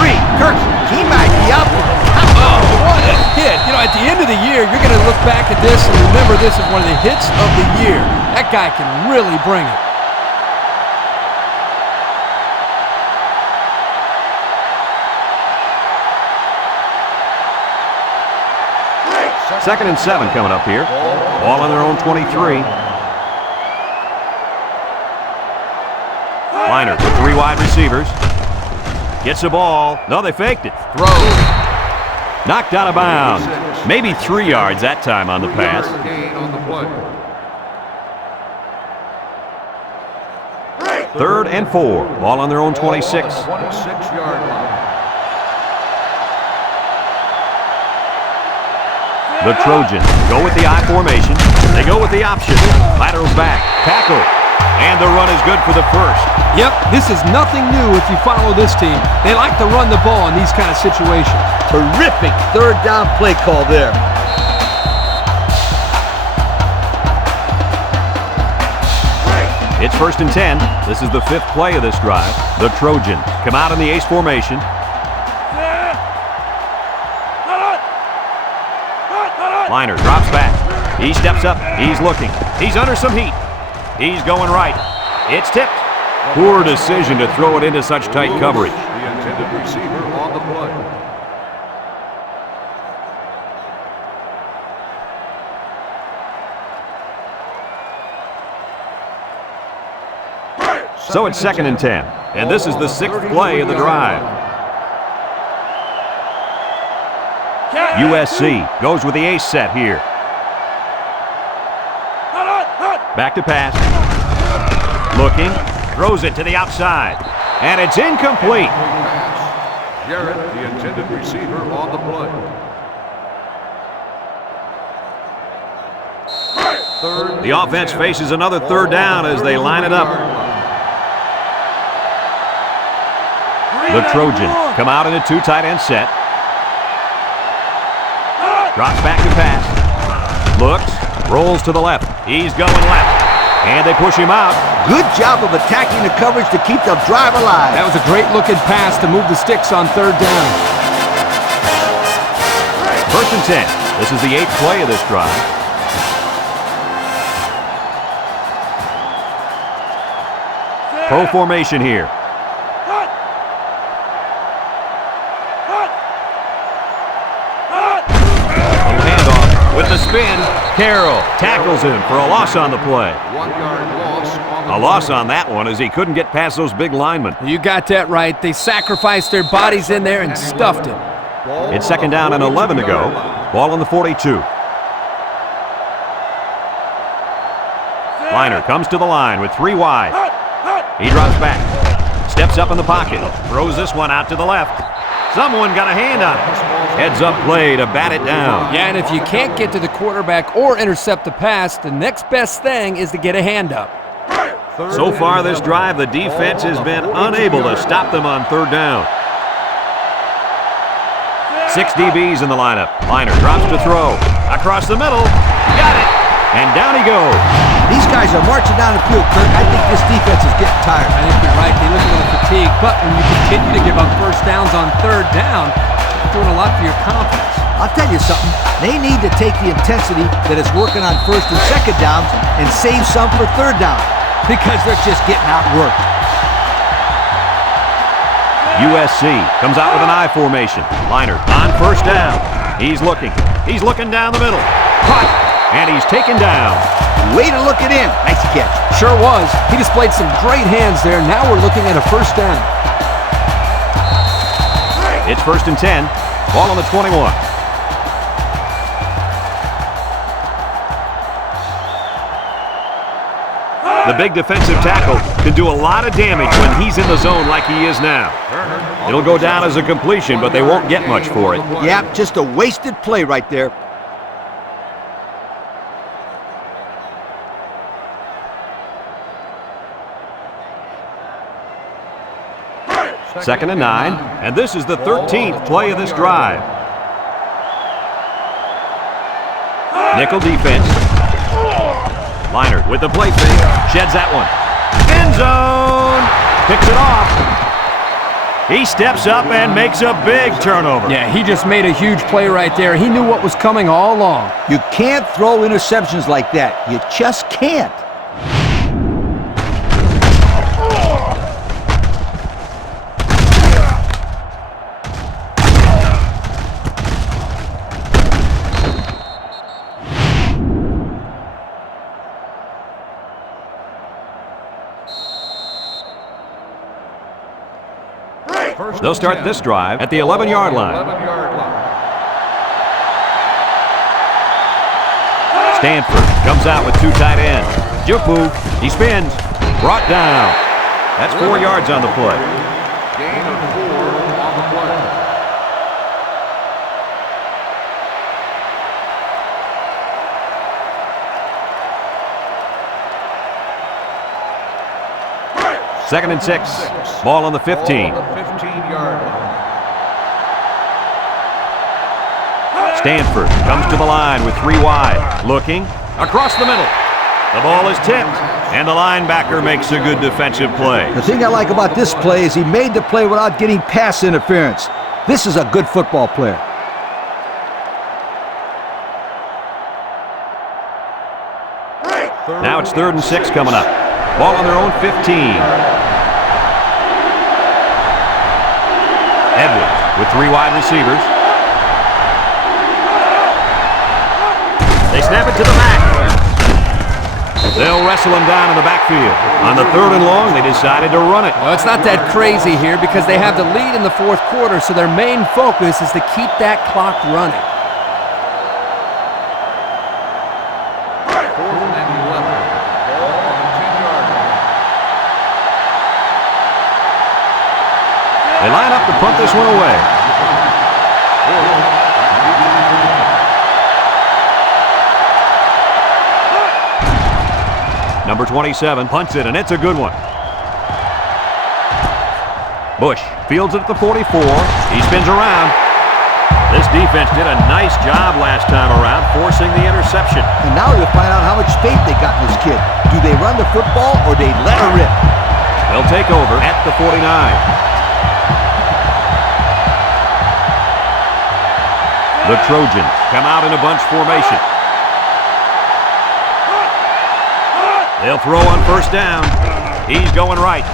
3. Kirk, he might be up. Oh, what a hit. You know, at the end of the year, you're going to look back at this and remember this as one of the hits of the year. That guy can really bring it. Second and 7 coming up here. Ball on their own 23. Liner with 3 wide receivers. Gets the ball. No, they faked it. Throw. Knocked out of bounds. Maybe 3 yards that time on the pass. Third and 4. Ball on their own 26. The Trojans go with the I formation. They go with the option. Laterals back. Tackle. And the run is good for the first. Yep, this is nothing new if you follow this team. They like to run the ball in these kind of situations. Terrific third down play call there. It's first and 10. This is the 5th play of this drive. The Trojans come out in the ace formation. Liner drops back. He steps up. He's looking. He's under some heat. He's going right. It's tipped. Poor decision to throw it into such tight coverage. The intended receiver on the play. So it's second and 10. And this is the 6th play of the drive. USC goes with the ace set here. Back to pass. Looking. Throws it to the outside. And it's incomplete. Garrett, the intended receiver, on the play. The offense faces another third down as they line it up. The Trojans come out in a 2 tight end set. Drops back to pass. Looks. Rolls to the left. He's going left. And they push him out. Good job of attacking the coverage to keep the drive alive. That was a great looking pass to move the sticks on third down. First and 10. This is the 8th play of this drive. Pro formation here. Little handoff with the spin. Carroll tackles him for a loss on the play. 1-yard loss on the A loss on that one as he couldn't get past those big linemen. You got that right. They sacrificed their bodies in there and stuffed him. It's second down and 11 to go. Ball on the 42. Liner comes to the line with 3 wide. He drops back. Steps up in the pocket. Throws this one out to the left. Someone got a hand on it. Heads up play to bat it down. Yeah, and if you can't get to the quarterback or intercept the pass, the next best thing is to get a hand up. So far this drive, the defense has been unable to stop them on third down. 6 DBs in the lineup. Liner drops to throw. Across the middle. Got it. And down he goes. These guys are marching down the field, Kirk. I think this defense is getting tired. I think you're right. They look a little fatigued. But when you continue to give up first downs on third down, you're doing a lot for your confidence. I'll tell you something. They need to take the intensity that is working on first and second downs and save some for third down because they're just getting outworked. USC comes out with an I formation. Liner on first down. He's looking. He's looking down the middle. Caught. And he's taken down. Way to look it in. Nice catch. Sure was. He displayed some great hands there. Now we're looking at a first down. It's first and 10. Ball on the 21. The big defensive tackle can do a lot of damage when he's in the zone like he is now. It'll go down as a completion, but they won't get much for it. Yep, just a wasted play right there. Second and 9, and this is the 13th play of this drive. Nickel defense. Liner with the play fake, sheds that one. End zone, picks it off. He steps up and makes a big turnover. Yeah, he just made a huge play right there. He knew what was coming all along. You can't throw interceptions like that. You just can't. They'll start this drive at the 11-yard line. Stanford comes out with 2 tight ends. Juke move. He spins. Brought down. That's 4 yards on the play. Gain of 4 on the play. Second and 6. Ball on the 15. Stanford comes to the line with 3 wide. Looking. Across the middle. The ball is tipped. And the linebacker makes a good defensive play. The thing I like about this play is he made the play without getting pass interference. This is a good football player. Now it's 3rd and 6 coming up. Ball on their own 15. Edwards with 3 wide receivers. They snap it to the back. They'll wrestle him down in the backfield. On the 3rd and long, they decided to run it. Well, it's not that crazy here because they have the lead in the 4th quarter, so their main focus is to keep that clock running. 4th and 11. Ball on the 10-yard line. They line up to punt this one away. Number 27 punts it, and it's a good one. Bush fields it at the 44. He spins around. This defense did a nice job last time around, forcing the interception. And now you'll find out how much faith they got in this kid. Do they run the football or they let her rip? They'll take over at the 49. The Trojans come out in a bunch formation. They'll throw on first down. He's going right.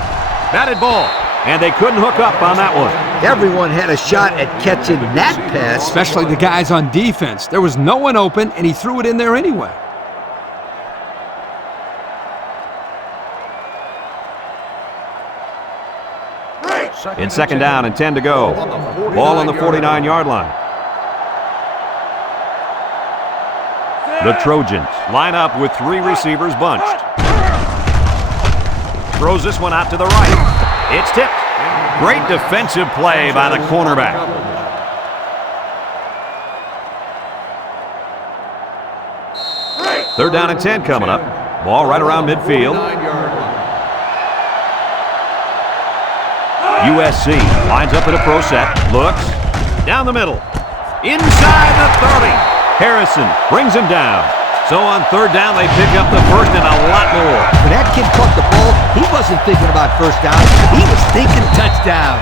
Batted ball. And they couldn't hook up on that one. Everyone had a shot at catching that pass. Especially the guys on defense. There was no one open, and he threw it in there anyway. In 2nd down and 10 to go. Ball on the 49-yard line. The Trojans line up with 3 receivers bunched. Throws this one out to the right. It's tipped. Great defensive play by the cornerback. Third down and 10 coming up. Ball right around midfield. USC lines up in a pro set. Looks. Down the middle. Inside the 30. Harrison brings him down. So on third down, they pick up the first and a lot more. When that kid caught the ball, he wasn't thinking about first down. He was thinking touchdown.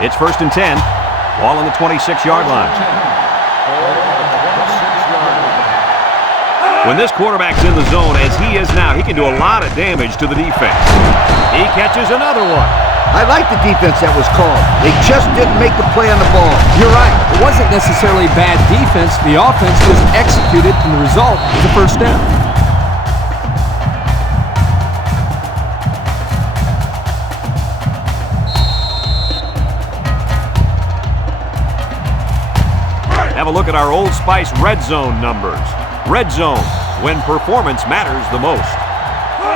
It's first and 10. Ball on the 26-yard line. When this quarterback's in the zone, as he is now, he can do a lot of damage to the defense. He catches another one. I like the defense that was called. They just didn't make the play on the ball. You're right. It wasn't necessarily bad defense. The offense was executed, and the result is a first down. Have a look at our Old Spice Red Zone numbers. Red Zone, when performance matters the most.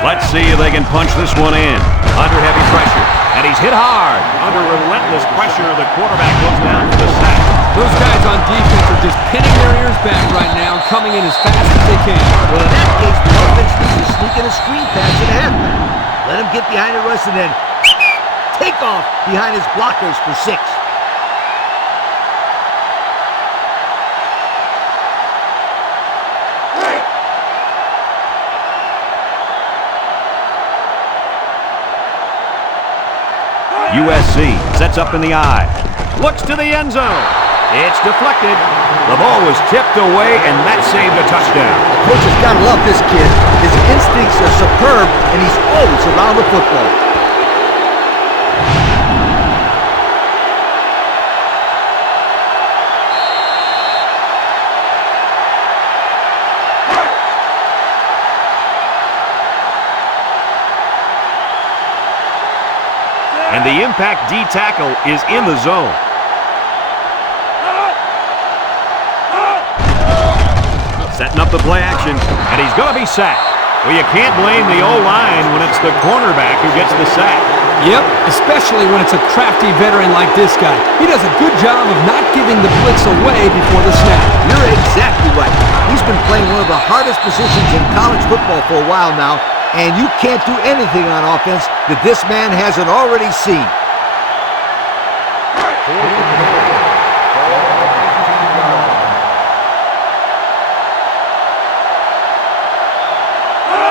Let's see if they can punch this one in. Under heavy pressure. And he's hit hard. Under relentless pressure, the quarterback goes down for the sack. Those guys on defense are just pinning their ears back right now and coming in as fast as they can. Well, in that case, the offense needs to sneak in a screen pass and a halfback. Let him get behind the rush and then take off behind his blockers for 6. USC sets up in the eye. Looks to the end zone. It's deflected. The ball was tipped away, and that saved a touchdown. The coach has got to love this kid. His instincts are superb, and he's always around the football. And the impact D tackle is in the zone. Setting up the play action, and he's going to be sacked. Well, you can't blame the O-line when it's the cornerback who gets the sack. Yep, especially when it's a crafty veteran like this guy. He does a good job of not giving the blitz away before the snap. You're exactly right. He's been playing one of the hardest positions in college football for a while now, and you can't do anything on offense that this man hasn't already seen.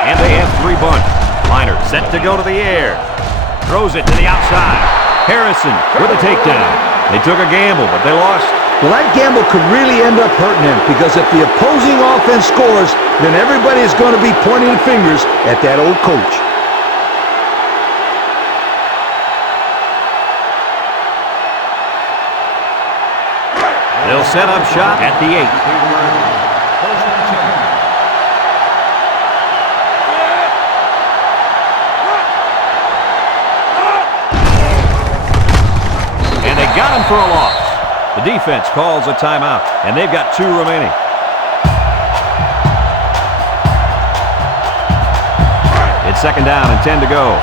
And they have 3 bunch. Liner set to go to the air. Throws it to the outside. Harrison with a takedown. They took a gamble, but they lost. Well, that gamble could really end up hurting him, because if the opposing offense scores, then everybody is going to be pointing fingers at that old coach. They'll set up shop at the 8. And they got him for a loss. The defense calls a timeout, and they've got 2 remaining. It's second down and 10 to go.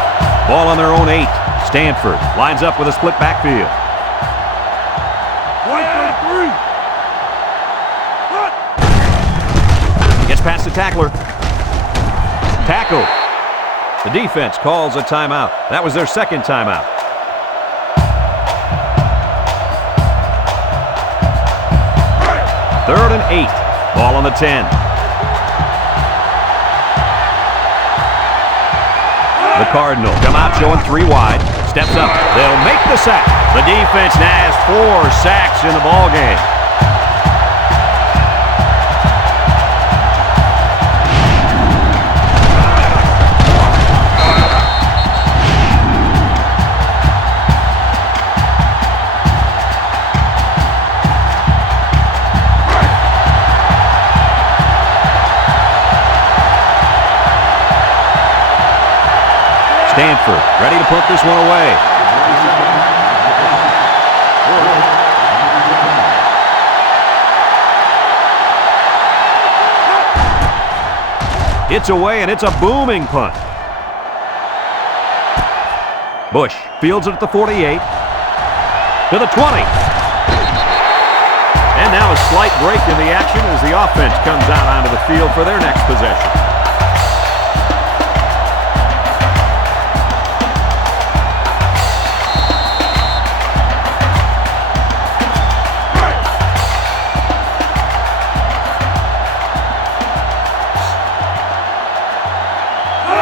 Ball on their own 8. Stanford lines up with a split backfield. 1-3. Gets past the tackler. Tackle. The defense calls a timeout. That was their second timeout. Third and 8. Ball on the 10. The Cardinals come out showing 3 wide. Steps up. They'll make the sack. The defense now has 4 sacks in the ballgame. Stanford ready to put this one away. It's away, and it's a booming punt. Bush fields it at the 48. To the 20. And now a slight break in the action as the offense comes out onto the field for their next possession.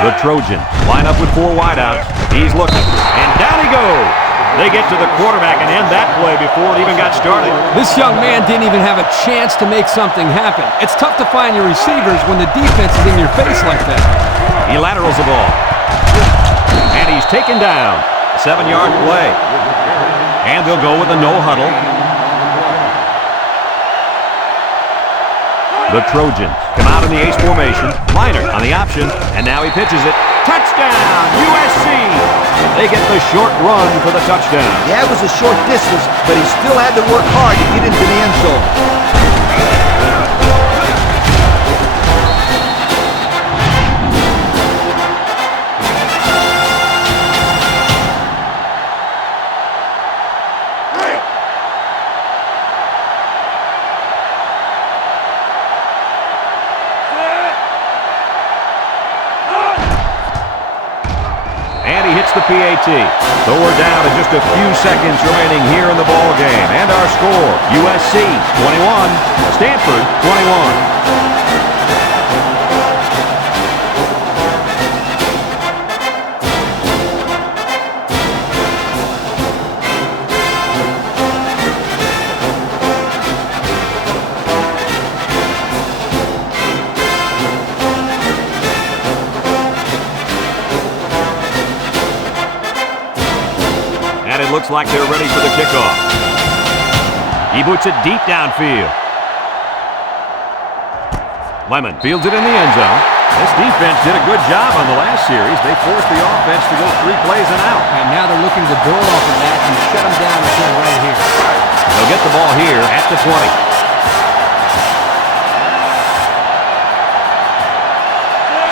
The Trojans line up with 4 wideouts. He's looking, and down he goes. They get to the quarterback and end that play before it even got started. This young man didn't even have a chance to make something happen. It's tough to find your receivers when the defense is in your face like that. He laterals the ball. And he's taken down. 7-yard play. And they'll go with a no huddle. The Trojans come out in the ace formation. Liner on the option, and now he pitches it. Touchdown, USC! They get the short run for the touchdown. Yeah, it was a short distance, but he still had to work hard to get into the end zone. The PAT. So we're down to just a few seconds remaining here in the ball game. And our score, USC 21, Stanford 21. Looks like they're ready for the kickoff. He boots it deep downfield. Lemon fields it in the end zone. This defense did a good job on the last series. They forced the offense to go 3 plays and out. And now they're looking to build off of that and shut them down until right here. They'll get the ball here at the 20.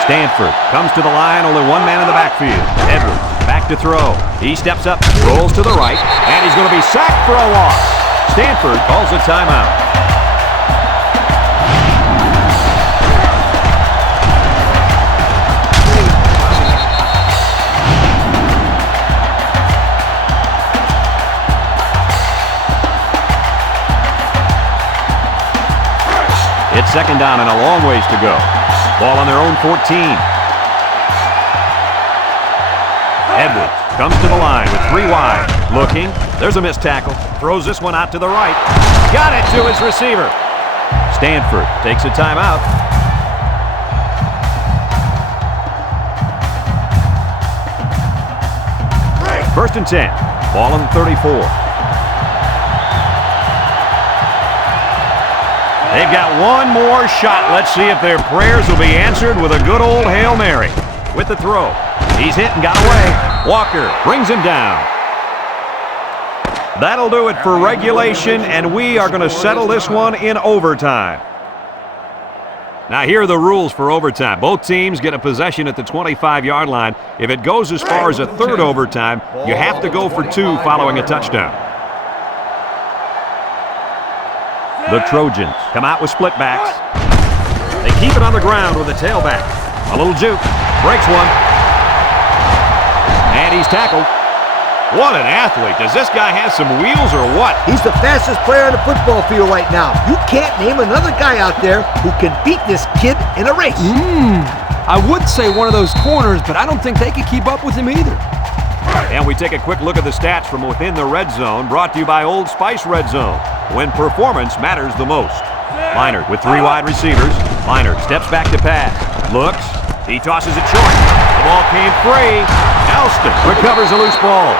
Stanford comes to the line, only 1 man in the backfield. Edwards back to throw. He steps up, rolls to the right, and he's going to be sacked for a loss. Stanford calls a timeout. It's second down and a long ways to go. Ball on their own 14. Edwards comes to the line with 3 wide. Looking. There's a missed tackle. Throws this one out to the right. Got it to his receiver. Stanford takes a timeout. First and 10. Ball on the 34. They've got one more shot. Let's see if their prayers will be answered with a good old Hail Mary. With the throw. He's hit and got away. Walker brings him down. That'll do it for regulation, and we are going to settle this one in overtime. Now, here are the rules for overtime. Both teams get a possession at the 25-yard line. If it goes as far as a third overtime, you have to go for 2 following a touchdown. The Trojans come out with split backs. They keep it on the ground with a tailback. A little juke. Breaks one. And he's tackled. What an athlete. Does this guy have some wheels or what? He's the fastest player on the football field right now. You can't name another guy out there who can beat this kid in a race. I would say one of those corners, but I don't think they could keep up with him either. And we take a quick look at the stats from within the red zone, brought to you by Old Spice Red Zone, when performance matters the most. Liner with 3 wide receivers. Liner steps back to pass. Looks. He tosses it short. The ball came free. Elston recovers a loose ball.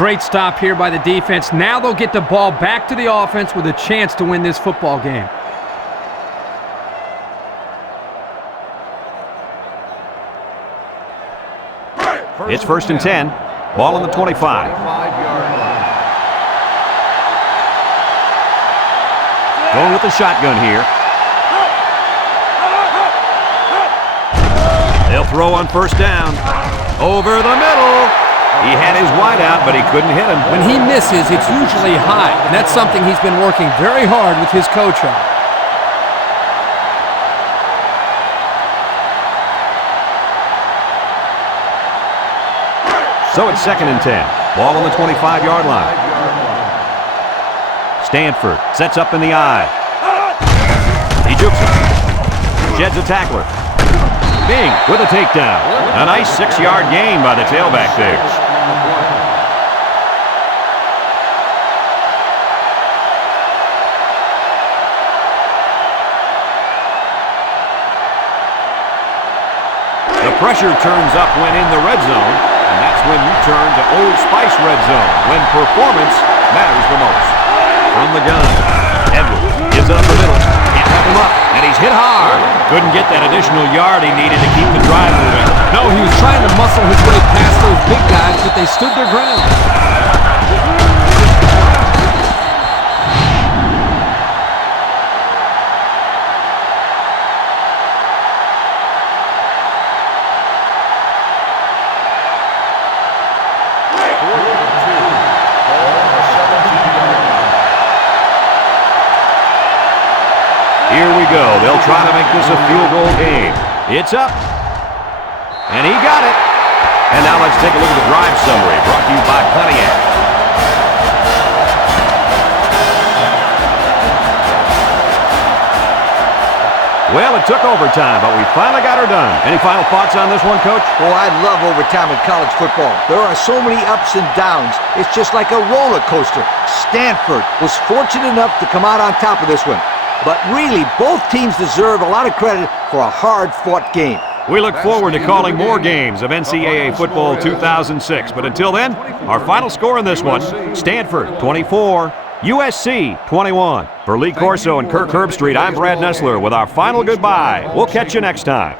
Great stop here by the defense. Now they'll get the ball back to the offense with a chance to win this football game. It's 1st and 10. Ball on the 25. 5-yard line. Going with the shotgun here. They'll throw on 1st down. Over the middle. He had his wide out, but he couldn't hit him. When he misses, it's usually high, and that's something he's been working very hard with his coach on. So it's 2nd and 10. Ball on the 25-yard line. Stanford sets up in the eye. He jukes it. Sheds a tackler. Bing with a takedown. A nice 6-yard gain by the tailback there. The pressure turns up when in the red zone, and that's when you turn to Old Spice Red Zone, when performance matters the most. From the gun, Edwards gives it up the middle. Can't wrap him up, and he's hit hard. Couldn't get that additional yard he needed to keep the drive moving. No, he was trying to muscle his way past those big guys, but they stood their ground. Here we go. They'll try to make this a field goal game. It's up. And he got it. And now let's take a look at the drive summary brought to you by Pontiac. Well, it took overtime, but we finally got her done. Any final thoughts on this one, Coach? Oh, I love overtime in college football. There are so many ups and downs. It's just like a roller coaster. Stanford was fortunate enough to come out on top of this one. But really, both teams deserve a lot of credit for a hard-fought game. We look forward to calling more games of NCAA Football 2006. But until then, our final score in this one, Stanford 24, USC 21. For Lee Corso and Kirk Herbstreit, I'm Brad Nessler with our final goodbye. We'll catch you next time.